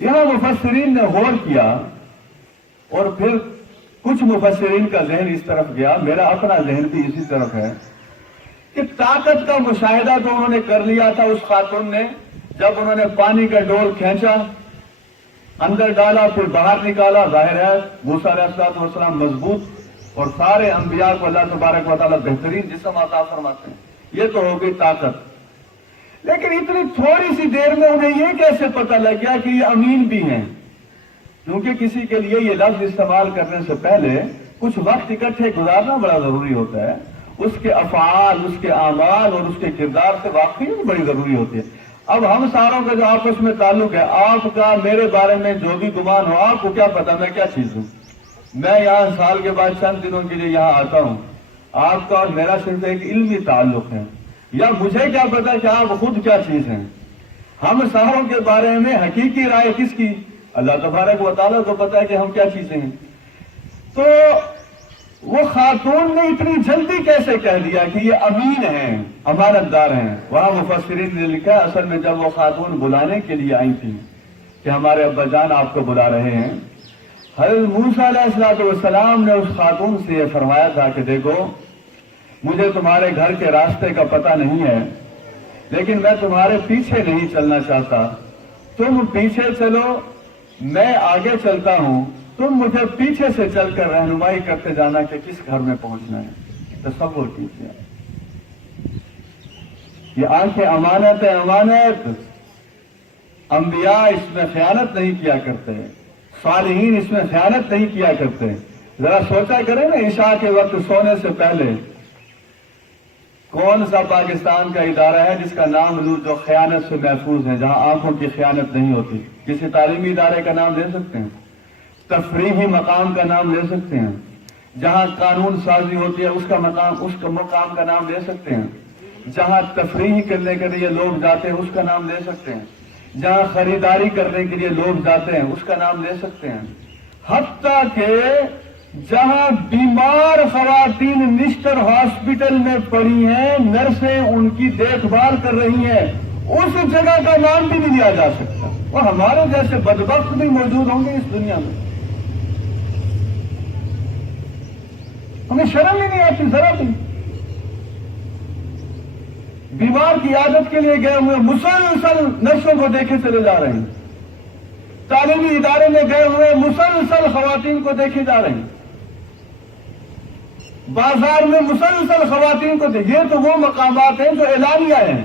یہاں مفسرین نے غور کیا اور پھر کچھ مفسرین کا ذہن اس طرف گیا، میرا اپنا ذہن بھی اسی طرف ہے کہ طاقت کا مشاہدہ تو انہوں نے کر لیا تھا اس خاتون نے، جب انہوں نے پانی کا ڈول کھینچا، اندر ڈالا، پھر باہر نکالا، ظاہر ہے موسیٰ علیہ السلام مضبوط اور سارے انبیاء کو اللہ تبارک و تعالیٰ بہترین جسم عطا فرماتے ہیں، یہ تو ہو گئی طاقت۔ لیکن اتنی تھوڑی سی دیر میں انہیں یہ کیسے پتہ لگ گیا کہ یہ امین بھی ہیں؟ کیونکہ کسی کے لیے یہ لفظ استعمال کرنے سے پہلے کچھ وقت اکٹھے گزارنا بڑا ضروری ہوتا ہے، اس کے افعال، اس کے اعمال اور اس کے کردار سے واقعی بڑی ضروری ہوتی ہے۔ اب ہم ساروں کا جو آپس میں تعلق ہے، آپ کا میرے بارے میں جو بھی گمان ہو، آپ کو کیا پتا میں کیا چیز ہوں؟ میں یہاں سال کے بعد چند دنوں کے لیے یہاں آتا ہوں، آپ کا اور میرا صرف ایک علمی تعلق ہے، یا مجھے کیا پتا کہ آپ خود کیا چیز ہیں؟ ہم ساروں کے بارے میں حقیقی رائے کس کی؟ اللہ تبارک و تعالیٰ کو پتا ہے کہ ہم کیا چیزیں ہیں۔ تو وہ خاتون نے اتنی جلدی کیسے کہہ دیا کہ یہ امین ہیں، امانت دار ہیں؟ وہاں مفسرین نے لکھا اصل میں جب وہ خاتون بلانے کے لیے آئی تھی کہ ہمارے ابا جان آپ کو بلا رہے ہیں، حضرت موسیٰ علیہ السلام نے اس خاتون سے یہ فرمایا تھا کہ دیکھو مجھے تمہارے گھر کے راستے کا پتہ نہیں ہے، لیکن میں تمہارے پیچھے نہیں چلنا چاہتا، تم پیچھے چلو، میں آگے چلتا ہوں، تم مجھے پیچھے سے چل کر رہنمائی کرتے جانا کہ کس گھر میں پہنچنا ہے۔ تصور کیجیے، یہ آنکھیں امانت ہے، امانت۔ انبیاء اس میں خیانت نہیں کیا کرتے، صالحین اس میں خیانت نہیں کیا کرتے۔ ذرا سوچا کریں نا، عشاء کے وقت سونے سے پہلے کون سا پاکستان کا ادارہ ہے جس کا نام لوں جو خیانت سے محفوظ ہے، جہاں آنکھوں کی خیانت نہیں ہوتی؟ کسی تعلیمی ادارے کا نام لے سکتے ہیں، تفریحی مقام کا نام لے سکتے ہیں، جہاں قانون سازی ہوتی ہے اس کا مقام کا نام لے سکتے ہیں، جہاں تفریح کرنے کے لیے لوگ جاتے ہیں اس کا نام لے سکتے ہیں، جہاں خریداری کرنے کے لیے لوگ جاتے ہیں اس کا نام لے سکتے ہیں، حتیٰ کہ جہاں بیمار خواتین نشتر ہاسپٹل میں پڑی ہیں، نرسیں ان کی دیکھ بھال کر رہی ہیں، اس جگہ کا نام بھی نہیں لیا جا سکتا۔ اور ہمارے جیسے بدبخت بھی موجود ہوں گے اس دنیا میں، ہمیں شرم ہی نہیں آتی ذرا بھی۔ بیمار کی عادت کے لیے گئے ہوئے مسلسل نرسوں کو دیکھے چلے جا رہے ہیں، تعلیمی ادارے میں گئے ہوئے مسلسل خواتین کو دیکھے جا رہے ہیں، بازار میں مسلسل خواتین کو یہ تو وہ مقامات ہیں جو اعلانیہ ہیں۔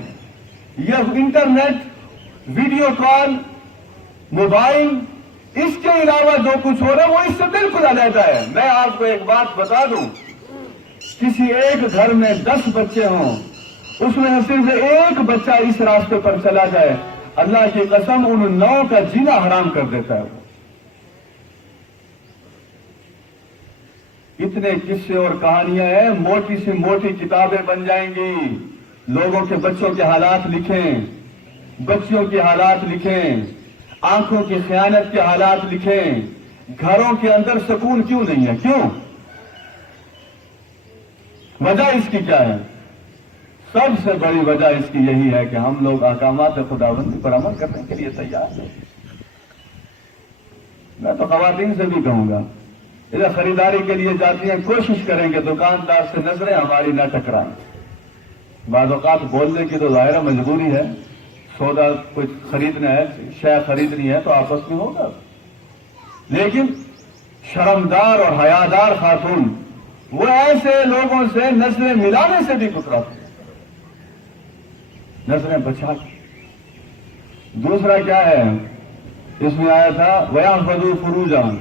یہ انٹرنیٹ، ویڈیو کال، موبائل، اس کے علاوہ جو کچھ ہو رہا ہے وہ اس سے بالکل علیحدہ ہے۔ میں آپ کو ایک بات بتا دوں، کسی ایک گھر میں 10 بچے ہوں، اس میں صرف ایک بچہ اس راستے پر چلا جائے، اللہ کی قسم ان 9 کا جینا حرام کر دیتا ہے وہ۔ اتنے قصے اور کہانیاں ہیں، موٹی سی موٹی کتابیں بن جائیں گی۔ لوگوں کے بچوں کے حالات لکھیں، بچیوں کے حالات لکھیں، آنکھوں کی خیانت کے حالات لکھیں۔ گھروں کے اندر سکون کیوں نہیں ہے؟ کیوں؟ وجہ اس کی کیا ہے؟ سب سے بڑی وجہ اس کی یہی ہے کہ ہم لوگ احکامات خداوندی پر عمل کرنے کے لیے تیار ہیں۔ میں تو خواتین سے بھی کہوں گا، ادھر خریداری کے لیے جاتی ہیں، کوشش کریں گے دکاندار سے نظریں ہماری نہ ٹکرائیں۔ بعض اوقات بولنے کی تو ظاہر مجبوری ہے، سودا کچھ خریدنا ہے، شے خریدنی ہے تو آپس میں ہوگا، لیکن شرمدار اور حیادار خاتون وہ ایسے لوگوں سے نظریں ملانے سے بھی کتراتی ہیں، نظریں بچا کے۔ دوسرا کیا ہے اس میں آیا تھا، وَيَحْفَظُوا فُرُوجَهُمْ،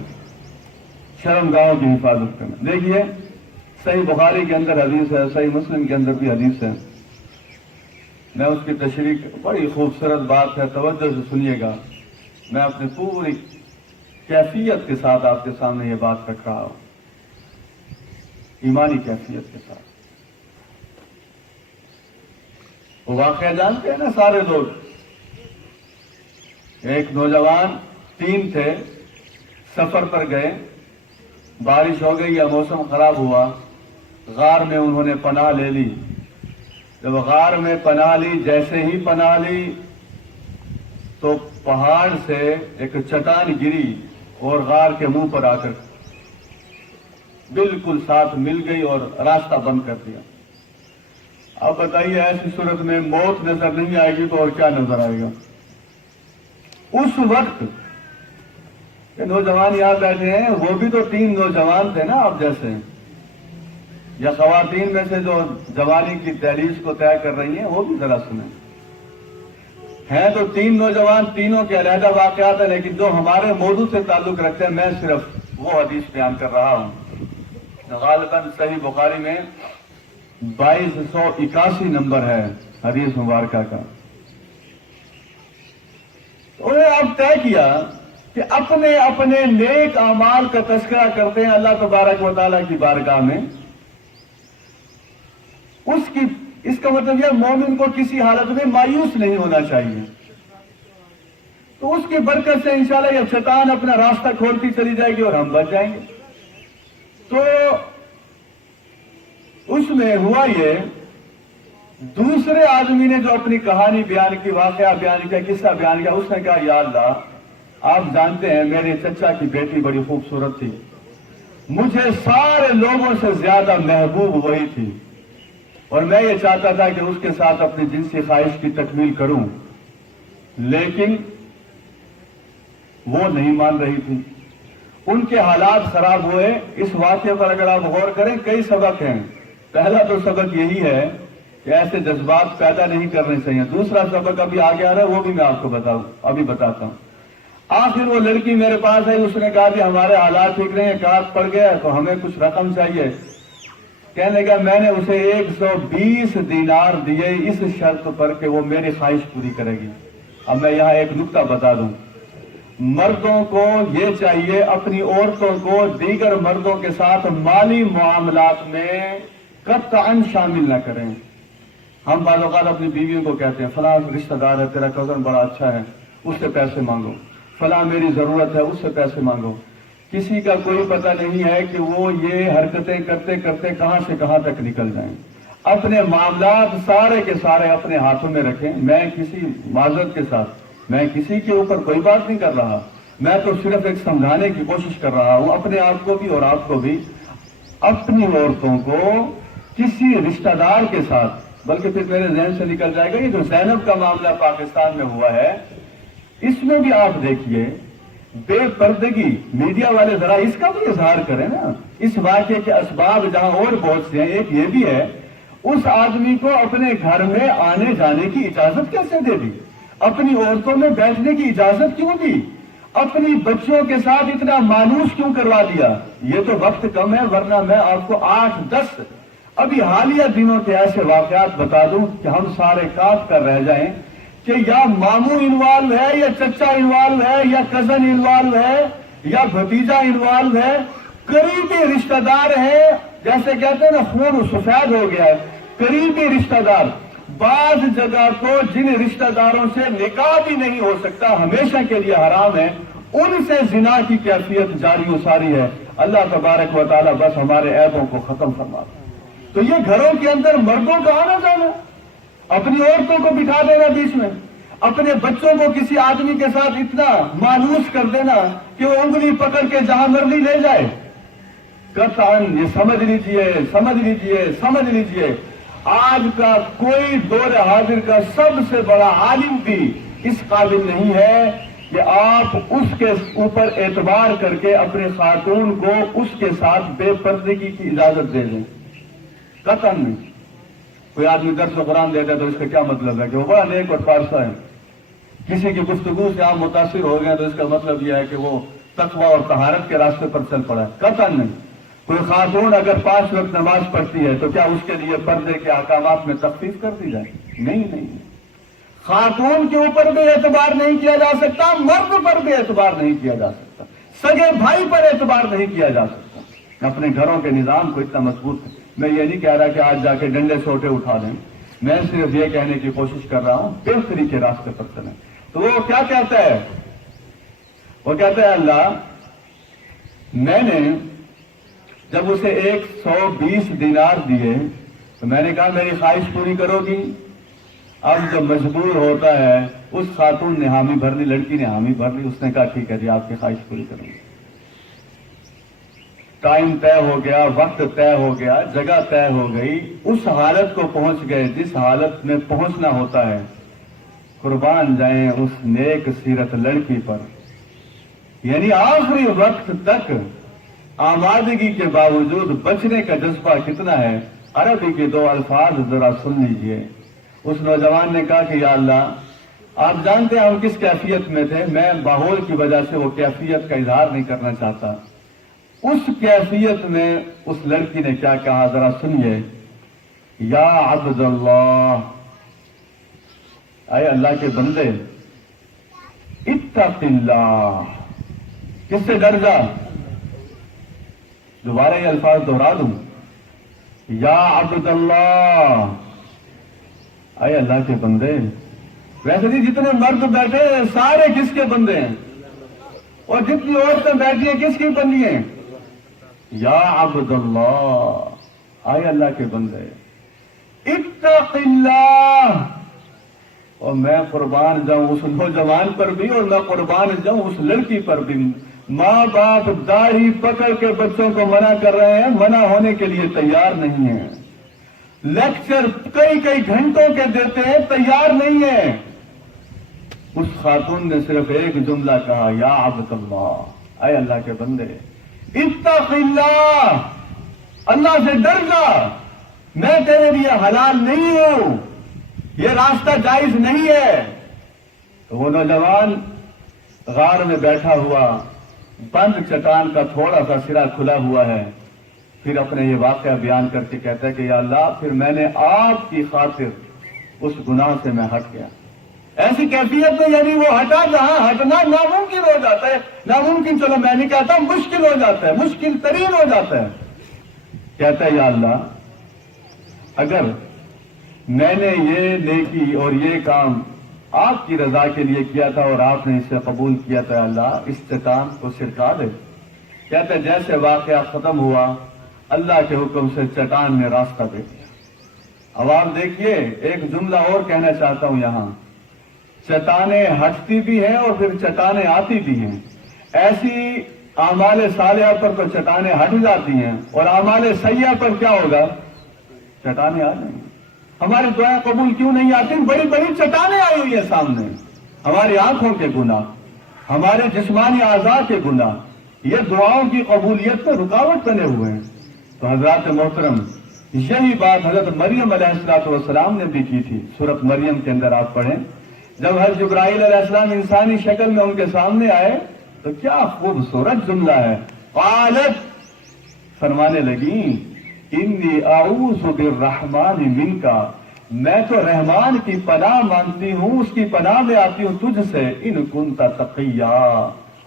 شرم گاہوں کی حفاظت کرنا۔ دیکھیے صحیح بخاری کے اندر حدیث ہے، صحیح مسلم کے اندر بھی حدیث ہے، میں اس کی تشریح، بڑی خوبصورت بات ہے، توجہ سے سنیے گا، میں اپنی پوری کیفیت کے ساتھ آپ کے سامنے یہ بات رکھ رہا ہوں، ایمانی کیفیت کے ساتھ۔ وہ واقعہ جانتے ہیں نا سارے لوگ، ایک نوجوان 3 تھے، سفر پر گئے، بارش ہو گئی یا موسم خراب ہوا، غار میں انہوں نے پناہ لے لی۔ جب غار میں پناہ لی، جیسے ہی پناہ لی تو پہاڑ سے ایک چٹان گری اور غار کے منہ پر آ کر بالکل ساتھ مل گئی اور راستہ بند کر دیا۔ اب بتائیے ایسی صورت میں موت نظر نہیں آئے گی تو اور کیا نظر آئے گا؟ اس وقت کہ نوجوان یہاں بیٹھے ہیں وہ بھی تو 3 نوجوان تھے نا آپ جیسے، یا خواتین میں سے جو جوانی کی دہلیز کو طے کر رہی ہیں وہ بھی ذرا سنیں. ہیں تو 3 نوجوان، تینوں کے علیحدہ واقعات ہیں، لیکن جو ہمارے موضوع سے تعلق رکھتے ہیں میں صرف وہ حدیث بیان کر رہا ہوں. غالباً صحیح بخاری میں 2281 نمبر ہے حدیث مبارکہ کا. انہوں نے آپ طے کیا کہ اپنے اپنے نیک اعمال کا تذکرہ کرتے ہیں اللہ تبارک و تعالیٰ کی بارگاہ میں. اس کا مطلب یہ مومن کو کسی حالت میں مایوس نہیں ہونا چاہیے. تو اس کی برکت سے انشاءاللہ یہ شیطان اپنا راستہ کھولتی چلی جائے گی اور ہم بچ جائیں گے. تو اس میں ہوا یہ، دوسرے آدمی نے جو اپنی کہانی بیان کی، واقعہ بیان کیا، قصہ بیان کیا، اس نے کہا یا اللہ آپ جانتے ہیں میرے چچا کی بیٹی بڑی خوبصورت تھی، مجھے سارے لوگوں سے زیادہ محبوب وہی تھی، اور میں یہ چاہتا تھا کہ اس کے ساتھ اپنی جنسی خواہش کی تکمیل کروں، لیکن وہ نہیں مان رہی تھی. ان کے حالات خراب ہوئے. اس واقعے پر اگر آپ غور کریں کئی سبق ہیں. پہلا تو سبق یہی ہے کہ ایسے جذبات پیدا نہیں کرنے چاہیے. دوسرا سبق ابھی آگے آ رہا ہے وہ بھی میں آپ کو بتاتا ہوں. آخر وہ لڑکی میرے پاس آئی، اس نے کہا کہ ہمارے حالات ٹھیک نہیں ہیں، کاٹ پڑ گیا تو ہمیں کچھ رقم چاہیے. کہنے لگا میں نے اسے 120 دینار دیے اس شرط پر کہ وہ میری خواہش پوری کرے گی. اب میں یہاں ایک نکتہ بتا دوں، مردوں کو یہ چاہیے اپنی عورتوں کو دیگر مردوں کے ساتھ مالی معاملات میں قطعاً شامل نہ کریں. ہم بعض اوقات اپنی بیویوں کو کہتے ہیں فلاں رشتہ دار ہے، تیرا کزن بڑا اچھا ہے، اس سے پیسے مانگو، فلاں میری ضرورت ہے، اس سے پیسے مانگو. کسی کا کوئی پتہ نہیں ہے کہ وہ یہ حرکتیں کرتے کرتے کہاں سے کہاں تک نکل جائیں. اپنے معاملات سارے کے سارے اپنے ہاتھوں میں رکھیں. میں کسی معذرت کے ساتھ میں کسی کے اوپر کوئی بات نہیں کر رہا، میں تو صرف ایک سمجھانے کی کوشش کر رہا ہوں اپنے آپ کو بھی اور آپ کو بھی. اپنی عورتوں کو کسی رشتہ دار کے ساتھ، بلکہ پھر میرے ذہن سے نکل جائے گا یہ جو زینب کا معاملہ پاکستان میں ہوا ہے، اس میں بھی آپ دیکھیے بے پردگی. میڈیا والے ذرا اس کا بھی اظہار کریں نا. اس واقعے کے اسباب جہاں اور بہت سے ہیں، ایک یہ بھی ہے اس آدمی کو اپنے گھر میں آنے جانے کی اجازت کیسے دے دی، اپنی عورتوں میں بیٹھنے کی اجازت کیوں دی، اپنی بچوں کے ساتھ اتنا مانوس کیوں کروا دیا. یہ تو وقت کم ہے، ورنہ میں آپ کو 8-10 ابھی حالیہ دنوں کے ایسے واقعات بتا دوں کہ ہم سارے کاٹ کر رہ جائیں کہ یا ماموں انوالو ہے، یا چچا انوالو ہے، یا کزن انوالو ہے، یا بھتیجا انوالو ہے، قریبی رشتہ دار ہیں. جیسے کہتے ہیں نا خون سفید ہو گیا ہے، قریبی رشتہ دار. بعض جگہ تو جن رشتہ داروں سے نکاح بھی نہیں ہو سکتا، ہمیشہ کے لیے حرام ہے، ان سے زنا کی کیفیت جاری و ساری ہے. اللہ تبارک و تعالیٰ بس ہمارے عیبوں کو ختم فرماتا ہے. تو یہ گھروں کے اندر مردوں کا آنا جانا، اپنی عورتوں کو بٹھا دینا بیچ میں، اپنے بچوں کو کسی آدمی کے ساتھ اتنا مانوس کر دینا کہ وہ انگلی پکڑ کے جہاں مرضی لے جائے. قطعاً یہ سمجھ لیجئے آج کا کوئی دور حاضر کا سب سے بڑا عالم بھی اس قابل نہیں ہے کہ آپ اس کے اوپر اعتبار کر کے اپنے خاتون کو اس کے ساتھ بے پردگی کی اجازت دے دیں. قطعاً نہیں. کوئی آدمی درس و قرآن دیتا ہے تو اس کا کیا مطلب ہے کہ وہ بڑا نیک اور پارسا ہے. کسی کی گفتگو سے آپ متاثر ہو گئے تو اس کا مطلب یہ ہے کہ وہ تقوی اور طہارت کے راستے پر چل پڑا ہے. قطعاً نہیں. کوئی خاتون اگر 5 وقت نماز پڑھتی ہے تو کیا اس کے لیے پردے کے احکامات میں تخفیف کر دی جائے؟ نہیں. خاتون کے اوپر بھی اعتبار نہیں کیا جا سکتا، مرد پر بھی اعتبار نہیں کیا جا سکتا، سگے بھائی پر اعتبار نہیں کیا جا سکتا. اپنے گھروں کے نظام کو اتنا مضبوط ہے. میں یہ نہیں کہہ رہا کہ آج جا کے ڈنڈے سوٹے اٹھا دیں، میں صرف یہ کہنے کی کوشش کر رہا ہوں بہتری کے راستے پر چلیں. تو وہ کیا کہتا ہے؟ وہ کہتا ہے اللہ میں نے جب اسے 120 دینار دیے تو میں نے کہا میری خواہش پوری کرو گی. اب جب مجبور ہوتا ہے اس خاتون نے حامی بھر لی، لڑکی نے حامی بھر لی، اس نے کہا ٹھیک ہے جی آپ کی خواہش پوری کروں گی. ٹائم طے ہو گیا، وقت طے ہو گیا، جگہ طے ہو گئی، اس حالت کو پہنچ گئے جس حالت میں پہنچنا ہوتا ہے، قربان جائیں اس نیک سیرت لڑکی پر، یعنی آخری وقت تک آمادگی کے باوجود بچنے کا جذبہ کتنا ہے۔ عربی کے 2 الفاظ ذرا سن لیجئے۔ اس نوجوان نے کہا کہ یا اللہ، آپ جانتے ہیں ہم کس کیفیت میں تھے، میں ماحول کی وجہ سے وہ کیفیت کا اظہار نہیں کرنا چاہتا۔ اس کیفیت میں اس لڑکی نے کیا کہا ذرا سنیے، یا عبد اللہ، اے اللہ کے بندے، اتق اللہ، کس سے ڈر جا؟ دوبارہ یہ الفاظ دہرا دوں، یا عبد اللہ، اے اللہ کے بندے۔ ویسے بھی جتنے مرد بیٹھے ہیں سارے کس کے بندے ہیں، اور جتنی عورتیں بیٹھی ہیں کس کی بندی ہیں؟ یا عبد اللہ، اے اللہ کے بندے، اتق اللہ۔ اور میں قربان جاؤں اس نوجوان پر بھی، اور میں قربان جاؤں اس لڑکی پر بھی۔ ماں باپ داڑھی پکڑ کے بچوں کو منع کر رہے ہیں، منع ہونے کے لیے تیار نہیں ہیں، لیکچر کئی گھنٹوں کے دیتے ہیں، تیار نہیں ہیں۔ اس خاتون نے صرف ایک جملہ کہا، یا عبد اللہ، اے اللہ کے بندے، اتق اللہ، اللہ سے ڈر جا، میں تیرے لیے حلال نہیں ہوں، یہ راستہ جائز نہیں ہے۔ تو وہ نوجوان غار میں بیٹھا ہوا، بند چٹان کا تھوڑا سا سرا کھلا ہوا ہے، پھر اپنے یہ واقعہ بیان کر کے کہتا ہے کہ یا اللہ، پھر میں نے آپ کی خاطر اس گناہ سے میں ہٹ گیا۔ ایسی کیفیت میں یعنی وہ ہٹا جہاں ہٹنا ناممکن ہو جاتا ہے، ناممکن چلو میں نہیں کہتا، مشکل ہو جاتا ہے، مشکل ترین ہو جاتا ہے۔ کہتا ہے یا اللہ، اگر میں نے یہ نیکی اور یہ کام آپ کی رضا کے لیے کیا تھا اور آپ نے اسے قبول کیا تھا، اللہ اس چٹان کو سرکا دے۔ کہتے ہیں جیسے واقعہ ختم ہوا، اللہ کے حکم سے چٹان نے راستہ دے دیا۔ اب آپ دیکھیے، ایک جملہ اور کہنا چاہتا ہوں یہاں، چٹانیں ہٹتی بھی ہیں اور پھر چٹانیں آتی بھی ہیں۔ ایسی اعمال صالحہ پر تو چٹانیں ہٹ جاتی ہیں، اور اعمال سیئہ پر کیا ہوگا؟ چٹانیں آ جائیں گی۔ ہماری دعائیں قبول کیوں نہیں آتی؟ بڑی بڑی چٹانیں آئی ہوئی ہیں سامنے، ہماری آنکھوں کے گناہ، ہمارے جسمانی اعضاء کے گناہ، یہ دعاؤں کی قبولیت میں رکاوٹ بنے ہوئے ہیں۔ تو حضرات محترم، یہی بات حضرت مریم علیہ السلام نے بھی کی تھی۔ سورۃ مریم کے اندر آپ پڑھیں، جب حضرت جبرائیل علیہ السلام انسانی شکل میں ان کے سامنے آئے تو کیا خوبصورت جملہ ہے، قالت، فرمانے لگیں، انی اعوذ بالرحمن منک، میں تو رحمان کی پناہ مانگتی ہوں، اس کی پناہ میں آتی ہوں تجھ سے، ان کنت تقیا،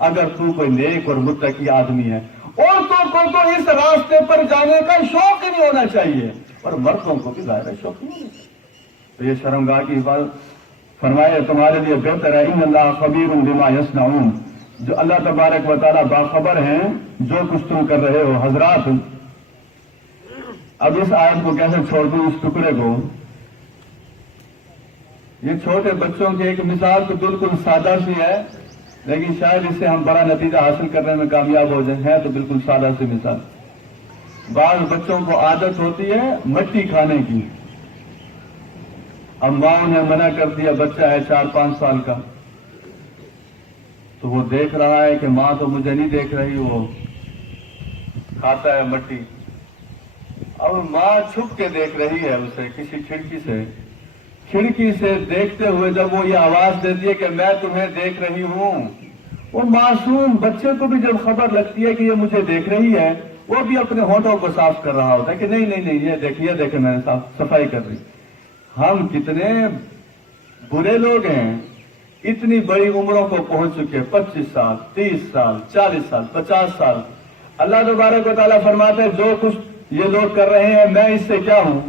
اگر تو کوئی نیک اور متقی آدمی ہے۔ عورتوں کو تو اس راستے پر جانے کا شوق ہی نہیں ہونا چاہیے، اور مردوں کو بھی ظاہر شوق نہیں ہونا چاہیے۔ تو یہ شرمگاہ کی حفاظت فرمائے تمہارے لیے بہتر ہے، ان اللہ خبیر بما یصنعون، جو اللہ تبارک و تعالیٰ باخبر ہیں جو کچھ تم کر رہے ہو۔ حضرات، اب اس آیت کو کیسے چھوڑ دوں، اس ٹکڑے کو؟ یہ چھوٹے بچوں کی ایک مثال تو بالکل سادہ سی ہے، لیکن شاید اس سے ہم بڑا نتیجہ حاصل کرنے میں کامیاب ہو جائیں۔ ہے تو بالکل سادہ سی مثال۔ بعض بچوں کو عادت ہوتی ہے مٹی کھانے کی، اب ماں نے منع کر دیا، بچہ ہے 4-5 سال کا، تو وہ دیکھ رہا ہے کہ ماں تو مجھے نہیں دیکھ رہی، وہ کھاتا ہے مٹی۔ اب ماں چھپ کے دیکھ رہی ہے اسے کسی کھڑکی سے دیکھتے ہوئے جب وہ یہ آواز دیتی ہے کہ میں تمہیں دیکھ رہی ہوں، وہ معصوم بچے کو بھی جب خبر لگتی ہے کہ یہ مجھے دیکھ رہی ہے، وہ بھی اپنے ہونٹوں کو صاف کر رہا ہوتا ہے کہ نہیں یہ دیکھیں میں نے صفائی کر رہی۔ ہم کتنے برے لوگ ہیں، اتنی بڑی عمروں کو پہنچ چکے، 25 سال 30 سال 40 سال 50 سال۔ اللہ تبارک و تعالیٰ فرماتے ہیں جو کچھ یہ لوگ کر رہے ہیں میں اس سے کیا ہوں؟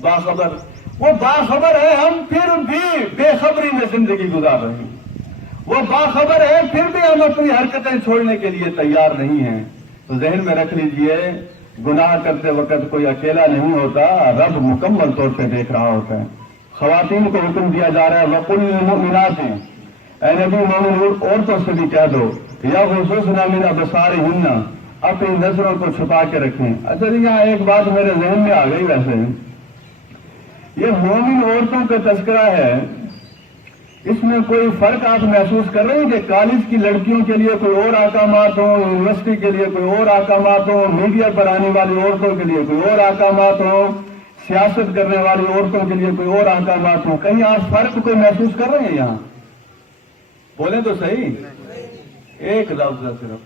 باخبر۔ وہ باخبر ہے، ہم پھر بھی بے خبری میں زندگی گزار رہے ہیں۔ وہ باخبر ہے، پھر بھی ہم اپنی حرکتیں چھوڑنے کے لیے تیار نہیں ہیں۔ تو ذہن میں رکھ لیجئے، گناہ کرتے وقت کوئی اکیلا نہیں ہوتا، رب مکمل طور پہ دیکھ رہا ہوتا ہے۔ خواتین کو حکم دیا جا رہا ہے وَقُلْ لِلْمُؤْمِنَاتِ، اے نبی مومن عورتوں سے بھی کہہ دو، یغضضن مِنْ أَبْصَارِهِنَّ، اپنی نظروں کو چھپا کے رکھیں. اچھا جی، یہاں ایک بات میرے ذہن میں آ گئی. ویسے یہ مومن عورتوں کا تذکرہ ہے، اس میں کوئی فرق آپ محسوس کر رہے ہیں کہ کالج کی لڑکیوں کے لیے کوئی اور احکامات ہوں، یونیورسٹی کے لیے کوئی اور احکامات ہوں، میڈیا پر آنے والی عورتوں کے لیے کوئی اور احکامات ہوں، سیاست کرنے والی عورتوں کے لیے کوئی اور احکامات ہوں؟ کہیں آپ فرق کوئی محسوس کر رہے ہیں یہاں؟ بولیں تو صحیح. ایک لفظ ہے صرف.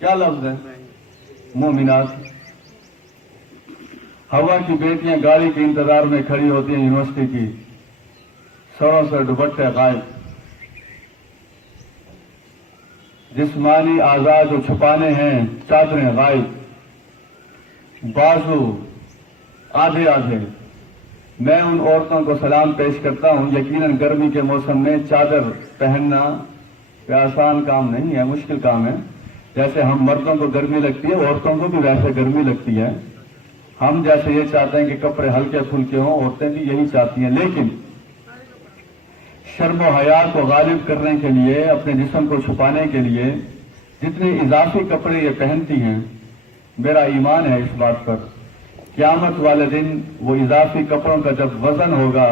کیا لفظ ہے؟ مومنات. ہوا کی بیٹیاں گاڑی کے انتظار میں کھڑی ہوتی ہیں یونیورسٹی کی، سروں سے دوپٹے غائب، جسمانی اعضاء جو چھپانے ہیں چادریں غائب، بازو آدھے آدھے. میں ان عورتوں کو سلام پیش کرتا ہوں. یقیناً گرمی کے موسم میں چادر پہننا کوئی آسان کام نہیں ہے، مشکل کام ہے. جیسے ہم مردوں کو گرمی لگتی ہے، عورتوں کو بھی ویسے گرمی لگتی ہے. ہم جیسے یہ چاہتے ہیں کہ کپڑے ہلکے پھلکے ہوں، عورتیں بھی یہی چاہتی ہیں. لیکن شرم و حیا کو غالب کرنے کے لیے، اپنے جسم کو چھپانے کے لیے جتنے اضافی کپڑے یہ پہنتی ہیں، میرا ایمان ہے اس بات پر، قیامت والے دن وہ اضافی کپڑوں کا جب وزن ہوگا،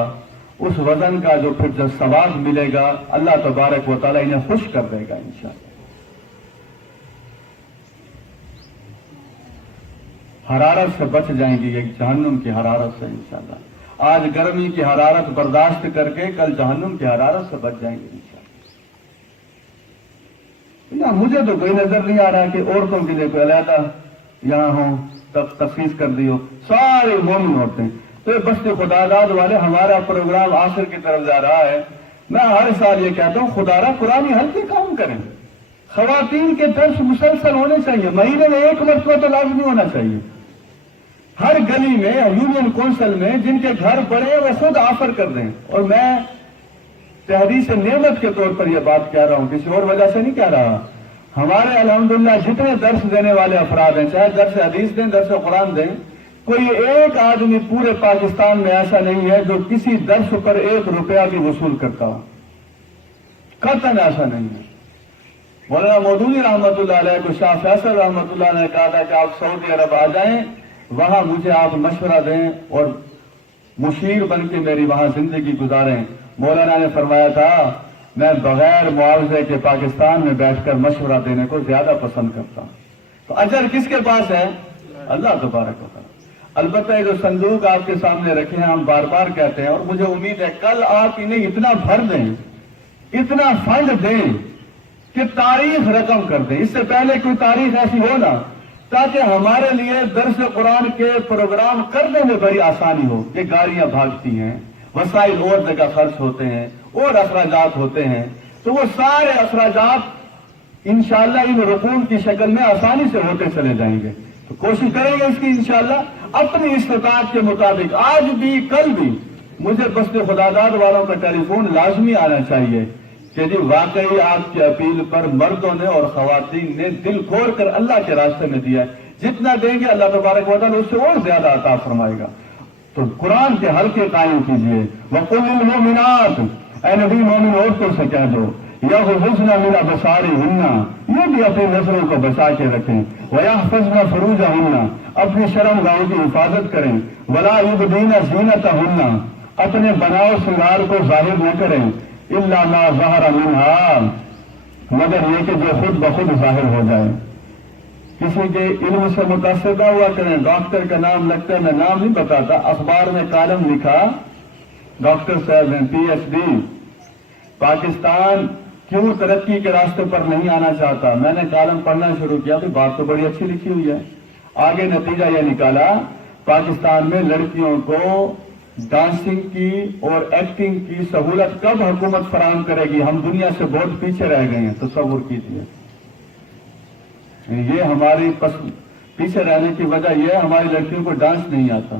اس وزن کا جو پھر جب ثواب ملے گا، اللہ تبارک و تعالیٰ انہیں خوش کر دے گا انشاءاللہ. حرارت سے بچ جائیں گی، ایک جہنم کی حرارت سے انشاءاللہ. آج گرمی کی حرارت برداشت کر کے کل جہنم کی حرارت سے بچ جائیں گے انشاءاللہ. مجھے تو کوئی نظر نہیں آ رہا کہ عورتوں کے لیے کوئی علیحدہ یہاں ہوں، تب تخصیص کر دی ہو. سارے مومن عورتیں. تو یہ بستی خداداد والے، ہمارا پروگرام آخر کی طرف جا رہا ہے. میں ہر سال یہ کہتا ہوں، خدا را قرآن حل کے کام کریں. خواتین کے درس مسلسل ہونے چاہیے، مہینے میں ایک مرتبہ تو لازمی ہونا چاہیے. ہر گلی میں، یونین کونسل میں جن کے گھر پڑے وہ خود آفر کر دیں. اور میں تحریص نعمت کے طور پر یہ بات کہہ رہا ہوں، کسی اور وجہ سے نہیں کہہ رہا. ہمارے الحمدللہ جتنے درس دینے والے افراد ہیں، چاہے درس حدیث دیں، درس قرآن دیں، کوئی ایک آدمی پورے پاکستان میں ایسا نہیں ہے جو کسی درس پر 1 روپیہ بھی وصول کرتا ہو. قطعاً ایسا نہیں ہے. مولانا مودودی رحمۃ اللہ علیہ کو شاہ فیصل رحمۃ اللہ نے کہا تھا کہ آپ سعودی عرب آ جائیں، وہاں مجھے آپ مشورہ دیں اور مشیر بن کے میری وہاں زندگی گزاریں. مولانا نے فرمایا تھا، میں بغیر معاوضے کے پاکستان میں بیٹھ کر مشورہ دینے کو زیادہ پسند کرتا ہوں. تو اجر کس کے پاس ہے؟ اللہ تبارک و تعالیٰ. البتہ یہ جو صندوق آپ کے سامنے رکھے ہیں، ہم بار بار کہتے ہیں، اور مجھے امید ہے کل آپ انہیں اتنا بھر دیں، اتنا فنڈ دیں کہ تاریخ رقم کر دیں. اس سے پہلے کوئی تاریخ ایسی ہو نا، تاکہ ہمارے لیے درس قرآن کے پروگرام کرنے میں بڑی آسانی ہو. کہ گاڑیاں بھاگتی ہیں، وسائل اور جگہ خرچ ہوتے ہیں، اور اخراجات ہوتے ہیں، تو وہ سارے اخراجات انشاءاللہ ان رقوم کی شکل میں آسانی سے ہوتے چلے جائیں گے. تو کوشش کریں گے اس کی انشاءاللہ اپنی استطاعت کے مطابق. آج بھی کل بھی مجھے بستی خداداد والوں کا ٹیلی فون لازمی آنا چاہیے کہ جی واقعی آپ کی اپیل پر مردوں نے اور خواتین نے دل کھول کر اللہ کے راستے میں دیا ہے. جتنا دیں گے اللہ تبارک و تعالیٰ اس سے اور زیادہ عطا فرمائے گا. تو قرآن کے حلقے قائم کیجیے. وَقُلْ لِلْمُؤْمِنَاتِ، اے نبی مومن عورتوں سے کہہ دو، یغضضن من ابصارہن، یہ بھی اپنی نظروں کو بچا کے رکھیں. وَيَحْفَظْنَ فُرُوجَهُنَّ، اپنی شرم گاہوں کی حفاظت کریں. وَلَا يُبْدِينَ زِينَتَهُنَّ، اپنے بناؤ سنگار کو ظاہر نہ کریں. إِلَّا مَا ظَهَرَ مِنْهَا، مگر یہ کہ جو خود بخود ظاہر ہو جائے. کسی کے علم سے متاثر نہ ہوا کریں. ڈاکٹر کا نام لگتا ہے، میں نام نہیں بتاتا، اخبار میں کالم لکھا، ڈاکٹر صاحب ہیں PhD، پاکستان کیوں ترقی کے راستے پر نہیں آنا چاہتا. میں نے کالم پڑھنا شروع کیا تو بات تو بڑی اچھی لکھی ہوئی ہے. آگے نتیجہ یہ نکالا، پاکستان میں لڑکیوں کو ڈانسنگ کی اور ایکٹنگ کی سہولت کب حکومت فراہم کرے گی؟ ہم دنیا سے بہت پیچھے رہ گئے ہیں. تصور کیجیے. یہ ہماری پیچھے رہنے کی وجہ یہ ہے، ہماری لڑکیوں کو ڈانس نہیں آتا،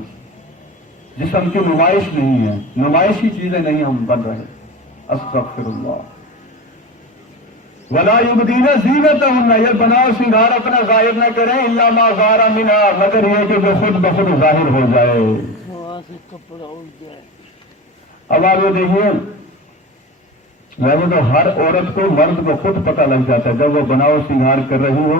جسم کی نمائش نہیں ہے، نمائشی چیزیں نہیں ہم بن رہے. استغفر اللہ. وَلَا يُبْدِينَ زِينَتَهُنَّ، یہ بناؤ سنگار اپنا ظاہر نہ کریں. إِلَّا مَا ظَهَرَ مِنْهَا، مگر یہ کہ جو خود بخود ظاہر ہو جائے. اب آپ یہ دیکھیے، ویسے تو ہر عورت کو، مرد کو خود پتہ لگ جاتا ہے جب وہ بناؤ سنگار کر رہی ہو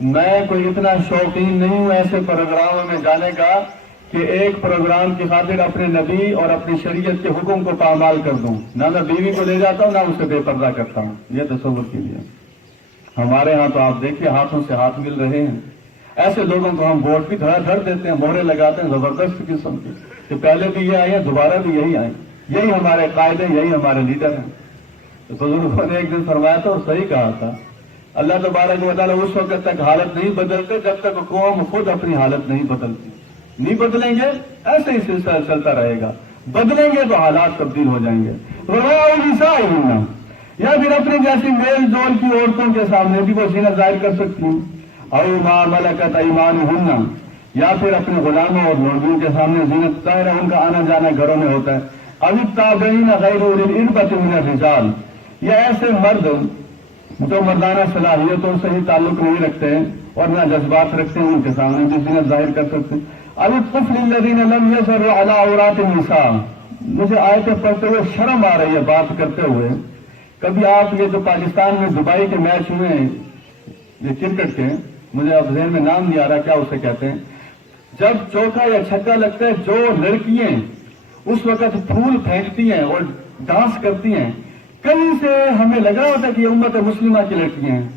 میں کوئی اتنا شوقین نہیں ہوں ایسے پروگراموں میں جانے کا کہ ایک پروگرام کی خاطر اپنے نبی اور اپنی شریعت کے حکم کو پامال کر دوں. نہ میں بیوی کو لے جاتا ہوں نہ اسے بے پردہ کرتا ہوں. یہ تصور کیجیے. ہمارے ہاں تو آپ دیکھیے ہاتھوں سے ہاتھ مل رہے ہیں. ایسے لوگوں کو ہم ووٹ بھی دھڑا دھڑ دیتے ہیں, مہرے لگاتے ہیں زبردست قسم کی کہ پہلے بھی یہ آئے ہیں دوبارہ بھی یہی آئے. یہی ہمارے قائد ہیں, یہی ہمارے لیڈر ہیں. تو بزرگوں نے ایک دن فرمایا تھا اور صحیح کہا تھا, اللہ تبارک و تعالیٰ اس وقت تک حالت نہیں بدلتے جب تک قوم خود اپنی حالت نہیں بدلتی. نہیں بدلیں گے ایسے ہی سلسلہ چلتا رہے گا. بدلیں گے تو حالات تبدیل ہو جائیں گے. یا پھر اپنی جیسی میل جول کی عورتوں کے سامنے بھی وہ زینت ظاہر کر سکتی ہیں. او ما ملکت ایمانہن, یا پھر اپنے غلاموں اور لڑکیوں کے سامنے زینت ظاہر ہے. ان کا آنا جانا گھروں میں ہوتا ہے. اب التابعین غیر اولی الاربۃ من الرجال, یہ ایسے مرد جو مردانہ صلاحیتوں سے ہی تعلق نہیں رکھتے ہیں اور نہ جذبات رکھتے ہیں, ان کے سامنے بھی زینت ظاہر کر سکتے ہیں. اب الطفل الذین لم یظہروا علی عورات النساء, مجھے آیتیں پڑھتے ہوئے شرم آ رہی ہے بات کرتے ہوئے. کبھی آپ یہ جو پاکستان میں دبئی کے میچ ہوئے ہیں یہ کرکٹ کے, مجھے اب ذہن میں نام نہیں آ رہا کیا اسے کہتے ہیں, جب چوکا یا چھکا لگتا ہے جو لڑکیاں اس وقت پھول پھینکتی ہیں اور ڈانس کرتی ہیں, کہیں سے ہمیں لگ رہا ہوتا ہے کہ یہ امت مسلمہ کی لڑکیاں ہیں.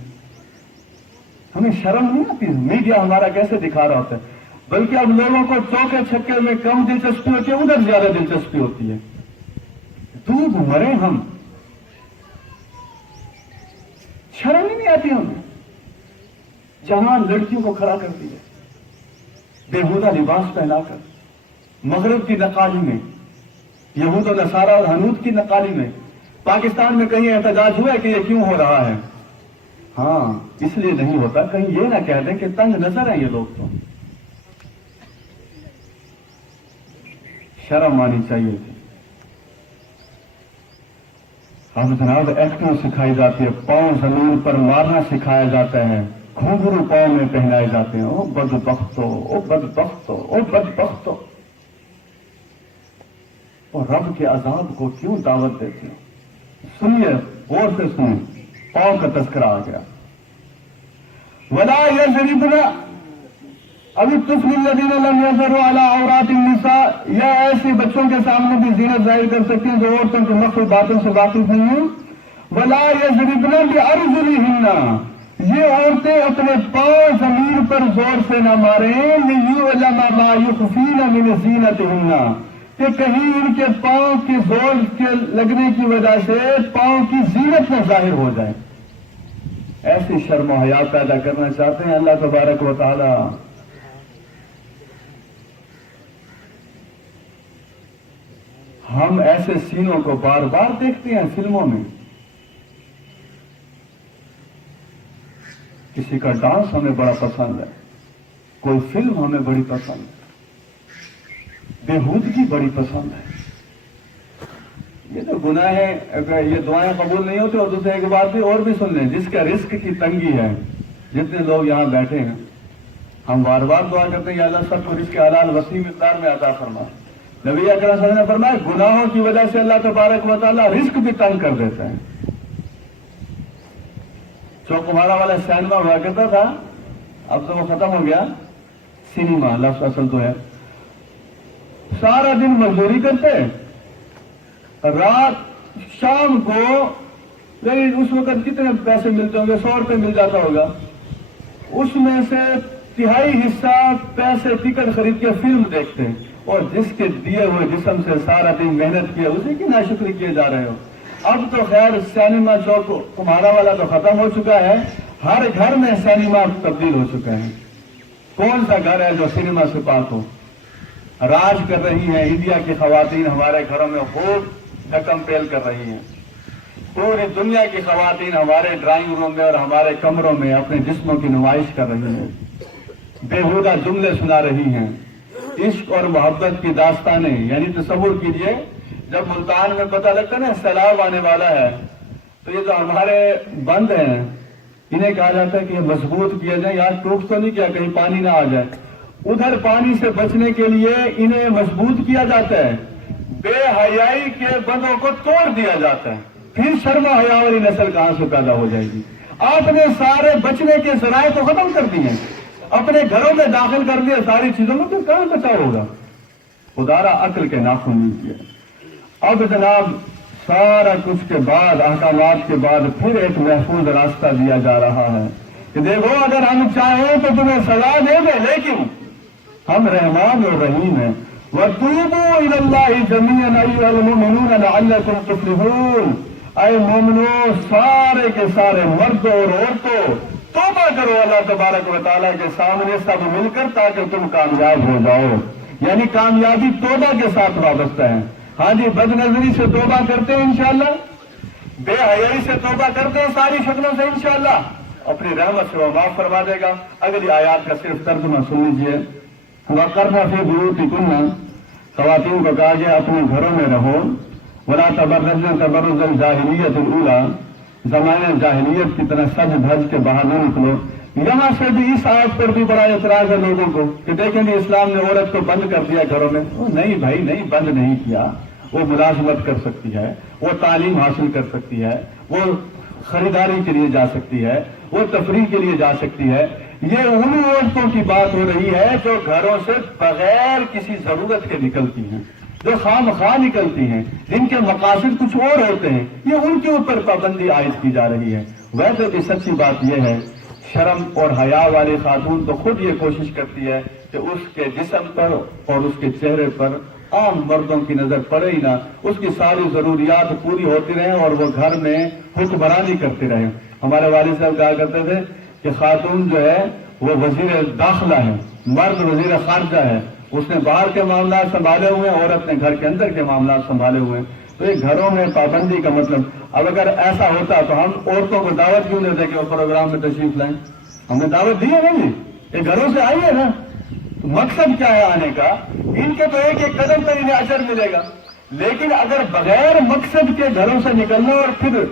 ہمیں شرم نہیں آتی. میڈیا ہمارا کیسے دکھا رہا ہوتا ہے, بلکہ اب لوگوں کو چوکے چھکے میں کم دلچسپی ہوتی ہے, ادھر زیادہ دلچسپی ہوتی ہے. دودھ مرے ہم, شرم ہی نہیں آتی ہمیں. جہاں لڑکیوں کو کھڑا کر دیا بےہودہ لباس پہنا کر, مغرب کی نقالی میں, یہود و نصارہ اور ہنود کی نقالی میں. پاکستان میں کہیں احتجاج ہوا ہے کہ یہ کیوں ہو رہا ہے؟ ہاں اس لیے نہیں ہوتا کہیں یہ نہ کہہ دیں کہ تنگ نظر ہیں یہ لوگ. تو شرم آنی چاہیے تھی. اب جناب ایکٹنگ سکھائی جاتی ہے, پاؤں زمین پر مارنا سکھایا جاتا ہے, گھنگرو پاؤں میں پہنائے جاتے ہیں. او بدبختو, او بدبختو, او بدبختو. اور رب کے عذاب کو کیوں دعوت دیتے ہیں؟ سنیے, غور سے سنیں, پاؤں کا تذکرہ آ گیا. ولا یضربن, ابھی الطفل الذین لم یظہروا علی عورات النساء, یا ایسے بچوں کے سامنے بھی زینت ظاہر کر سکتے ہیں جو عورتوں کے مخفی باتوں سے واقف نہیں ہیں. ولا یضربن بارجلہن, یہ عورتیں اپنے پاؤں زمین پر زور سے نہ ماریں. لیعلم ما یخفین من زینتہن, کہ کہیں ان کے پاؤں کے زور کے لگنے کی وجہ سے پاؤں کی زینت نہ ظاہر ہو جائے. ایسی شرم و حیا پیدا کرنا چاہتے ہیں اللہ تبارک و تعالی. ہم ایسے سینوں کو بار بار دیکھتے ہیں فلموں میں. کسی کا ڈانس ہمیں بڑا پسند ہے, کوئی فلم ہمیں بڑی پسند ہے, بےہودگی بڑی پسند ہے. یہ تو گناہ ہے, یہ دعائیں قبول نہیں ہوتی. اور دوسرے ایک بات بھی اور بھی سن لیں, جس کا رزق کی تنگی ہے, جتنے لوگ یہاں بیٹھے ہیں, ہم بار بار دعا کرتے ہیں یا اللہ سب کو رزق حلال وسیع مقدار میں عطا فرما. نبی اکرم صلی اللہ علیہ وسلم نے فرمایا گناہوں کی وجہ سے اللہ تبارک و تعالیٰ رزق بھی تنگ کر دیتا ہے. چوکمارا والا سینما ہوا کرتا تھا, اب تو وہ ختم ہو گیا. سنیما لفظ اصل تو ہے. سارا دن مزدوری کرتے, رات شام کو, لیکن اس وقت کتنے پیسے ملتے ہوں گے, 100 روپے مل جاتا ہوگا. اس میں سے تہائی حصہ پیسے ٹکٹ خرید کے فلم دیکھتے ہیں, اور جس کے دیے ہوئے جسم سے سارا دن محنت کیا اسی کی ناشکری کیے جا رہے ہو. اب تو خیر سینما چوک تمہارا والا تو ختم ہو چکا ہے, ہر گھر میں سینما تبدیل ہو چکا ہے. کون سا گھر ہے جو سینما سے پاک ہو؟ راج کر رہی ہیں انڈیا کی خواتین, ہمارے گھروں میں خوب ڈھکم پیل کر رہی ہیں. پوری دنیا کی خواتین ہمارے ڈرائنگ روم میں اور ہمارے کمروں میں اپنے جسموں کی نمائش کر رہی ہیں, بےہودہ جملے سنا رہی ہیں, عشق اور محبت کی داستانیں. یعنی تصور کیجئے جب ملتان میں پتہ لگتا نا سیلاب آنے والا ہے, تو یہ جو ہمارے بند ہیں انہیں کہا جاتا ہے کہ یہ مضبوط کیا جائے, یار ٹوٹ تو نہیں کیا کہیں پانی نہ آ جائے. ادھر پانی سے بچنے کے لیے انہیں مضبوط کیا جاتا ہے, بے حیائی کے بندوں کو توڑ دیا جاتا ہے. پھر شرم و حیا والی نسل کہاں سے پیدا ہو جائے گی؟ آپ نے سارے بچنے کے ذرائع تو ختم کر دیے، اپنے گھروں میں داخل کر دیا ساری چیزوں میں، تو کہاں بچا ہوگا؟ خدارا عقل کے ناخن لیجیے۔ اب جناب سارا کچھ کے بعد، احکامات کے بعد، پھر ایک محفوظ راستہ دیا جا رہا ہے کہ دیکھو اگر ہم چاہیں تو تمہیں سزا دے دیں، لیکن ہم رحمان اور رحیم ہیں۔ وَتُوبُوا إِلَى اللَّهِ جَمِيعًا أَيُّهَا الْمُؤْمِنُونَ لَعَلَّكُمْ تُفْلِحُونَ، اے مومنو سارے کے سارے مردوں اور عورتوں توبہ کرو اللہ تبارک و تعالیٰ کے سامنے سب مل کر، تاکہ تم کامیاب ہو جاؤ۔ یعنی کامیابی توبہ کے ساتھ وابستہ ہے۔ ہاں جی، بد نظری سے توبہ کرتے ہیں انشاءاللہ، بے حیائی سے توبہ کرتے ہیں ساری شکلوں سے، انشاءاللہ اپنی رحمت سے وہ معاف فرما دے گا۔ اگلی آیات کا صرف ترجمہ سن لیجیے۔ وَقَرْنَ فِي بُيُوتِكُنَّ، خواتین کو کہا گیا اپنے گھروں میں رہو، وَلَا تَبَرَّجْنَ تَبَرُّجَ الْجَاهِلِيَّةِ الْأُولَىٰ، زمانۂ جاہلیت کی طرح سج دھج کے باہر نہ نکلو۔ یہاں سے بھی اس آیت پر بھی بڑا اعتراض ہے لوگوں کو کہ دیکھیں گے اسلام نے عورت کو بند کر دیا گھروں میں۔ نہیں بھائی نہیں، بند نہیں کیا، وہ ملازمت کر سکتی ہے، وہ تعلیم حاصل کر سکتی ہے، وہ خریداری کے لیے جا سکتی ہے، وہ تفریح کے لیے جا سکتی ہے۔ یہ ان عورتوں کی بات ہو رہی ہے جو گھروں سے بغیر کسی ضرورت کے نکلتی ہیں، جو خام خواہ نکلتی ہیں، جن کے مقاصد کچھ اور ہوتے ہیں، یہ ان کے اوپر پابندی عائد کی جا رہی ہے۔ ویسے بھی سچی بات یہ ہے، شرم اور حیا والی خاتون تو خود یہ کوشش کرتی ہے کہ اس کے جسم پر اور اس کے چہرے پر عام مردوں کی نظر پڑے ہی نہ، اس کی ساری ضروریات پوری ہوتی رہیں اور وہ گھر میں حکمرانی کرتے رہیں۔ ہمارے والد صاحب کہا کرتے تھے کہ خاتون جو ہے وہ وزیر داخلہ ہے، مرد وزیر خارجہ ہے، اس نے باہر کے معاملات سنبھالے ہوئے ہیں، عورت نے گھر کے اندر کے معاملات سنبھالے ہوئے ہیں۔ تو یہ گھروں میں پابندی کا مطلب، اب اگر ایسا ہوتا تو ہم عورتوں کو دعوت کیوں دیتے کہ وہ پروگرام میں تشریف لائیں؟ ہم نے دعوت دی ہے نا جی، یہ گھروں سے آئی ہے نا۔ مقصد کیا ہے آنے کا؟ ان کے تو ایک ایک قدم پر انہیں اجر ملے گا، لیکن اگر بغیر مقصد کے گھروں سے نکلنا اور پھر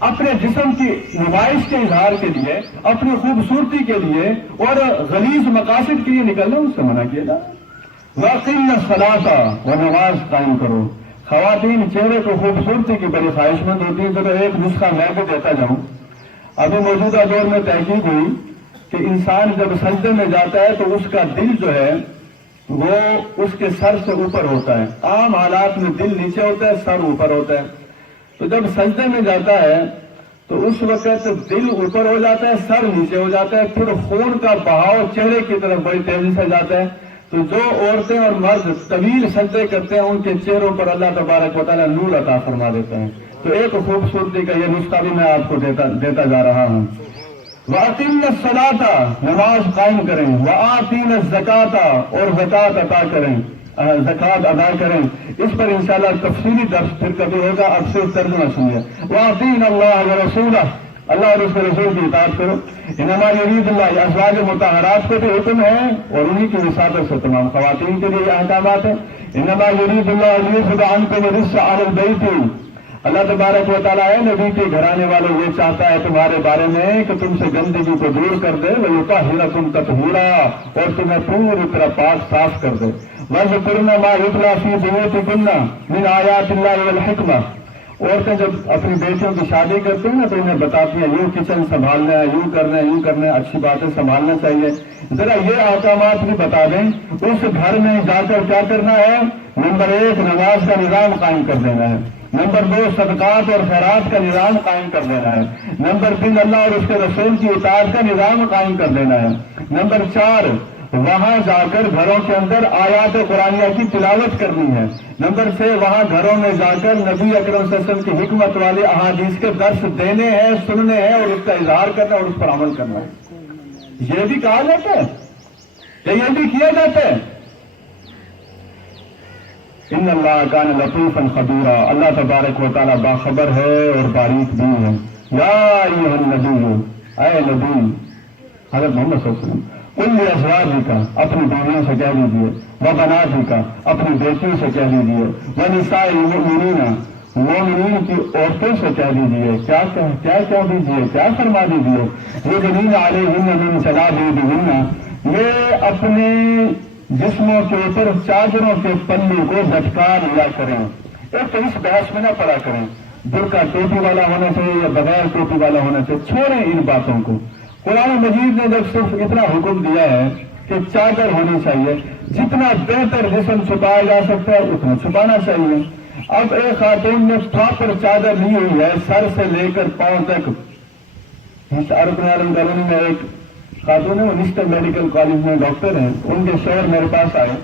اپنے جسم کی نمائش کے اظہار کے لیے، اپنی خوبصورتی کے لیے اور غلیظ مقاصد کے لیے نکلنا، اس سے منع کیا جائے۔ وَأَقِمْنَ الصَّلَاةَ، وہ نماز قائم کرو۔ خواتین چہرے کو خوبصورتی کی بڑی خواہش مند ہوتی ہیں، تو ایک نسخہ میں بھی دیتا جاؤں۔ ابھی موجودہ دور میں تحقیق ہوئی کہ انسان جب سجدے میں جاتا ہے تو اس کا دل جو ہے وہ اس کے سر سے اوپر ہوتا ہے۔ عام حالات میں دل نیچے ہوتا ہے، سر اوپر ہوتا ہے۔ تو جب سجدے میں جاتا ہے تو اس وقت دل اوپر ہو جاتا ہے، سر نیچے ہو جاتا ہے، پھر خون کا بہاؤ چہرے کی طرف بڑی تیزی سے جاتا ہے۔ تو جو عورتیں اور مرد طویل سجدے کرتے ہیں، ان کے چہروں پر اللہ تبارک و تعالیٰ نور عطا فرما دیتے ہیں۔ تو ایک خوبصورتی کا یہ نسخہ بھی میں آپ کو دیتا جا رہا ہوں۔ وَأَقِمْنَ الصَّلَاةَ، نماز قائم کریں، وَآتِينَ الزَّكَاةَ، اور زکوٰۃ عطا کریں، زکوٰۃ ادا کریں۔ اس پر انشاءاللہ تفصیلی درس پھر کبھی ہوگا، اب صرف ترجمہ سنیے۔ وَأَطِيعُوا اللَّهَ وَرَسُولَهُ، اللہ اور اس کے رسول کی اطاعت کرو۔ انما یرید اللہ، ازواج مطہرات کو بھی حکم ہے اور انہی کی وساطت سے تمام خواتین کے لیے احکامات ہیں۔ انما یرید اللہ لیذهب عنکم الرجس اہل البیت، اللہ تبارک و تعالیٰ ہے نبی کے گھرانے والوں یہ چاہتا ہے تمہارے بارے میں کہ تم سے گندگی کو دور کر دے، وَيُطَهِّرَكُمْ تَطْهِيرًا، اور تمہیں پوری طرح پاک صاف کر دے۔ وَاذْكُرْنَ مَا يُتْلَىٰ فِي بُيُوتِكُنَّ مِنْ آيَاتِ اللَّهِ وَالْحِكْمَةِ، عورتیں جب اپنی بیٹیوں کی شادی کرتے ہیں نا تو انہیں بتاتی ہیں یوں کچن سنبھالنا ہے، یوں کرنا ہے، یوں کرنا ہے، اچھی باتیں سنبھالنا چاہیے۔ ذرا یہ احکامات بھی بتا دیں، اس گھر میں جا کر کیا کرنا ہے؟ نمبر 1 نماز کا نظام قائم کر دینا ہے۔ نمبر 2 صدقات اور خیرات کا نظام قائم کر دینا ہے۔ نمبر 3 اللہ اور اس کے رسول کی اطاعت کا نظام قائم کر دینا ہے۔ نمبر 4 وہاں جا کر گھروں کے اندر آیات قرآنیہ کی تلاوت کرنی ہے۔ نمبر 6 وہاں گھروں میں جا کر نبی اکرم صلی اللہ علیہ وسلم کی حکمت والے احادیث کے درس دینے ہیں، سننے ہیں اور اس کا اظہار کرنا اور اس پر عمل کرنا ہے۔ یہ بھی کہا جاتا ہے کہ یہ بھی کیا جاتا ہے۔ ان اللہ کان لطیفا خبیرا، اللہ تبارک و تعالیٰ باخبر ہے اور باریک بھی ہے۔ یا ایھا النبی، اے نبی حضرت محمد صلی اللہ علیہ وسلم، قل لازواجک، اپنی بیویوں سے کہہ دیجیے، وبناتک، اپنی بیٹیوں سے کہہ دیجیے، ونساء المؤمنین، مومنین کی عورتوں سے کہہ دیجیے، کیا کہہ دیجیے، کیا فرما دیجیے، یدنین علیہن من جلابیبہن، یہ اپنے جسموں کے اوپر چادروں کے پلو کو لٹکا لیا کریں۔ ایک تو اس بحث میں نہ پڑا کریں، برقع ٹوپی والا ہونا چاہیے یا بغیر ٹوپی والا ہونا چاہیے، چھوڑیں ان باتوں کو۔ قرآن مجید نے جب صرف اتنا حکم دیا ہے کہ چادر ہونی چاہیے، جتنا بہتر جسم چھپایا جا سکتا ہے اتنا چھپانا چاہیے۔ اب ایک خاتون نے پراپر چادر لی ہوئی ہے سر سے لے کر پاؤں تک۔ ارکن عالم کالونی میں ایک خاتون ہے، وہ نسٹر میڈیکل کالج میں ڈاکٹر ہیں، ان کے شوہر میرے پاس آئے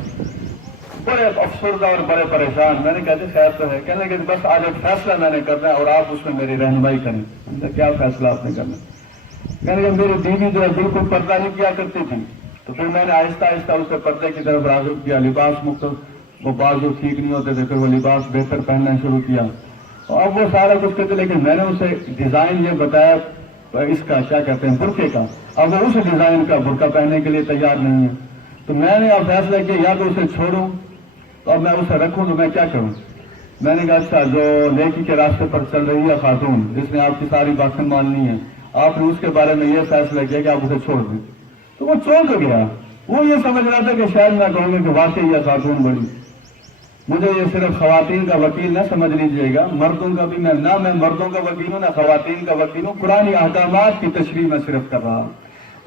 بڑے افسردہ اور بڑے پریشان۔ میں نے کہا خیر تو ہے، کہنے لگے بس آج ایک فیصلہ میں نے کرنا ہے اور آپ اس میں میری رہنمائی کریں۔ میں نے کہا کیا فیصلہ آپ نے کرنا؟ کہنے لگے میری بیوی جو ہے بالکل پردہ نہیں کیا کرتی تھی، تو پھر میں نے آہستہ آہستہ اسے پردے کی طرف راغب کیا، لباس مختلف، وہ بازو ٹھیک نہیں ہوتے تھے، پھر وہ لباس بہتر پہننا شروع کیا، اب وہ سارا کچھ کرتے، لیکن میں نے اسے ڈیزائن یہ بتایا اس کا کیا کہتے ہیں برقعے کا، اب وہ اس ڈیزائن کا برقع پہننے کے لیے تیار نہیں ہے۔ تو میں نے اب فیصلہ کیا یا تو اسے چھوڑوں تو اب میں اسے رکھوں تو میں کیا کروں؟ میں نے کہا اچھا جو نیکی کے راستے پر چل رہی ہے خاتون، جس نے آپ کی ساری باتیں ماننی ہے، آپ نے اس کے بارے میں یہ فیصلہ کیا کہ آپ اسے چھوڑ دیں، تو وہ چھوڑ تو گیا۔ وہ یہ سمجھ رہا تھا کہ شاید میں کہوں گا کہ واقعی یہ خاتون بڑی، مجھے یہ صرف خواتین کا وکیل نہ سمجھ لیجیے گا، مردوں کا بھی نہ میں مردوں کا وکیل ہوں نہ خواتین کا وکیل ہوں، قرآن احکامات کی تشریح میں صرف کر رہا ہوں۔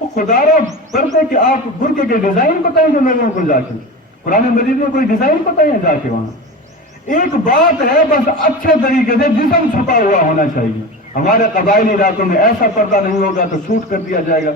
وہ خدا را پردے کہ آپ برقعے کے ڈیزائن بتائیں گے لوگوں کو جا کے، قرآن مجید میں کوئی ڈیزائن بتائیں جا کے وہاں۔ ایک بات ہے بس اچھے طریقے سے جسم چھپا ہوا ہونا چاہیے۔ ہمارے قبائلی علاقوں میں ایسا پردہ نہیں ہوگا تو چھوٹ کر دیا جائے گا۔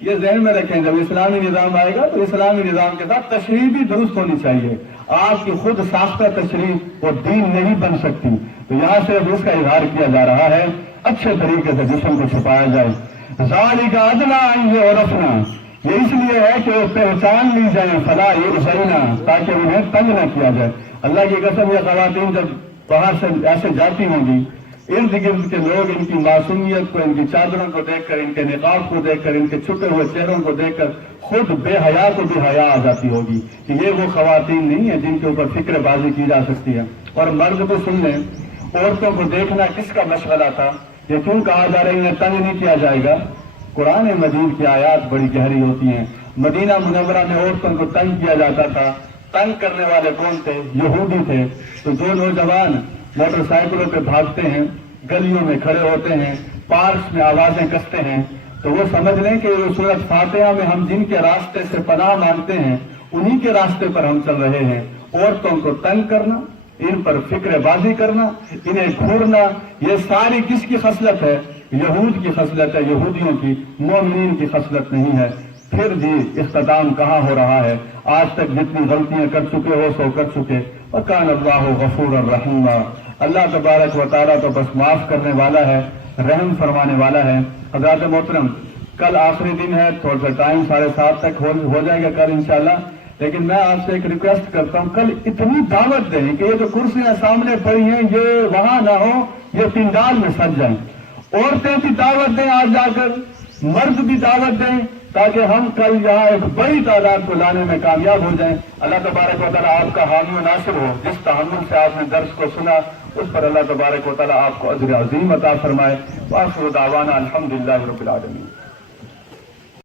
یہ ذہن میں رکھیں، جب اسلامی نظام آئے گا تو اسلامی نظام کے ساتھ تشریح بھی درست ہونی چاہیے۔ آپ کی خود ساختہ تشریح وہ دین نہیں بن سکتی، تو یہاں سے اس کا اظہار کیا جا رہا ہے اچھے طریقے سے جسم کو چھپایا جائے۔ ذالک ادنیٰ ان یعرفن، یہ اس لیے ہے کہ وہ پہچان لی جائیں، فلا یؤذین، تاکہ انہیں تنگ نہ کیا جائے۔ اللہ کی قسم یہ خواتین جب باہر سے ایسے جاتی ہوں گی، ارد گرد کے لوگ ان کی معصومیت کو، ان کی چادروں کو دیکھ کر، ان کے نقاب کو دیکھ کر، ان کے چھپے ہوئے چہروں کو دیکھ کر خود بے حیا کو بھی حیا آ جاتی ہوگی کہ یہ وہ خواتین نہیں ہیں جن کے اوپر فکر بازی کی جا سکتی ہے۔ اور مرد کو سن لیں، عورتوں کو دیکھنا کس کا مشغلہ تھا؟ یہ کیوں کہا جا رہا ہے انہیں تنگ نہیں کیا جائے گا؟ قرآن مجید کی آیات بڑی گہری ہوتی ہیں۔ مدینہ منورہ میں عورتوں کو تنگ کیا جاتا تھا، تنگ کرنے والے کون تھے؟ یہودی تھے۔ تو جو نوجوان موٹر سائیکلوں پہ بھاگتے ہیں، گلیوں میں کھڑے ہوتے ہیں، پارکس میں آوازیں کستے ہیں، تو وہ سمجھ لیں کہ سورۃ فاتحہ میں ہم جن کے راستے سے پناہ مانگتے ہیں انہی کے راستے پر ہم چل رہے ہیں۔ عورتوں کو تنگ کرنا، ان پر فکر بازی کرنا، انہیں گھورنا، یہ ساری کس کی خصلت ہے؟ یہود کی خصلت ہے، یہودیوں کی، مومنین کی خصلت نہیں ہے۔ پھر جی اختتام کہاں ہو رہا ہے؟ آج تک جتنی غلطیاں کر چکے ہو سو کر چکے۔ وَكَانَ اللَّهُ غَفُورًا رَحِيمًا، اللہ تبارک و تعالیٰ تو بس معاف کرنے والا ہے، رحم فرمانے والا ہے۔ حضرات محترم، کل آخری دن ہے، تھوڑا سا ٹائم 7:30 تک ہو جائے گا کل انشاءاللہ، لیکن میں آپ سے ایک ریکویسٹ کرتا ہوں، کل اتنی دعوت دیں کہ یہ جو کرسیاں سامنے پڑی ہیں یہ وہاں نہ ہو، یہ پنڈال میں سج جائیں۔ عورتیں بھی دعوت دیں آج جا کر، مرد بھی دعوت دیں، تاکہ ہم کل یہاں ایک بڑی تعداد کو لانے میں کامیاب ہو جائیں۔ اللہ تبارک و تعالیٰ آپ کا حامی و ناصر ہو۔ جس تحمل سے آپ نے درس کو سنا اس پر اللہ تبارک و تعالیٰ آپ کو اجر عظیم عطا فرمائے۔ وآخر دعوانا الحمدللہ رب العالمین۔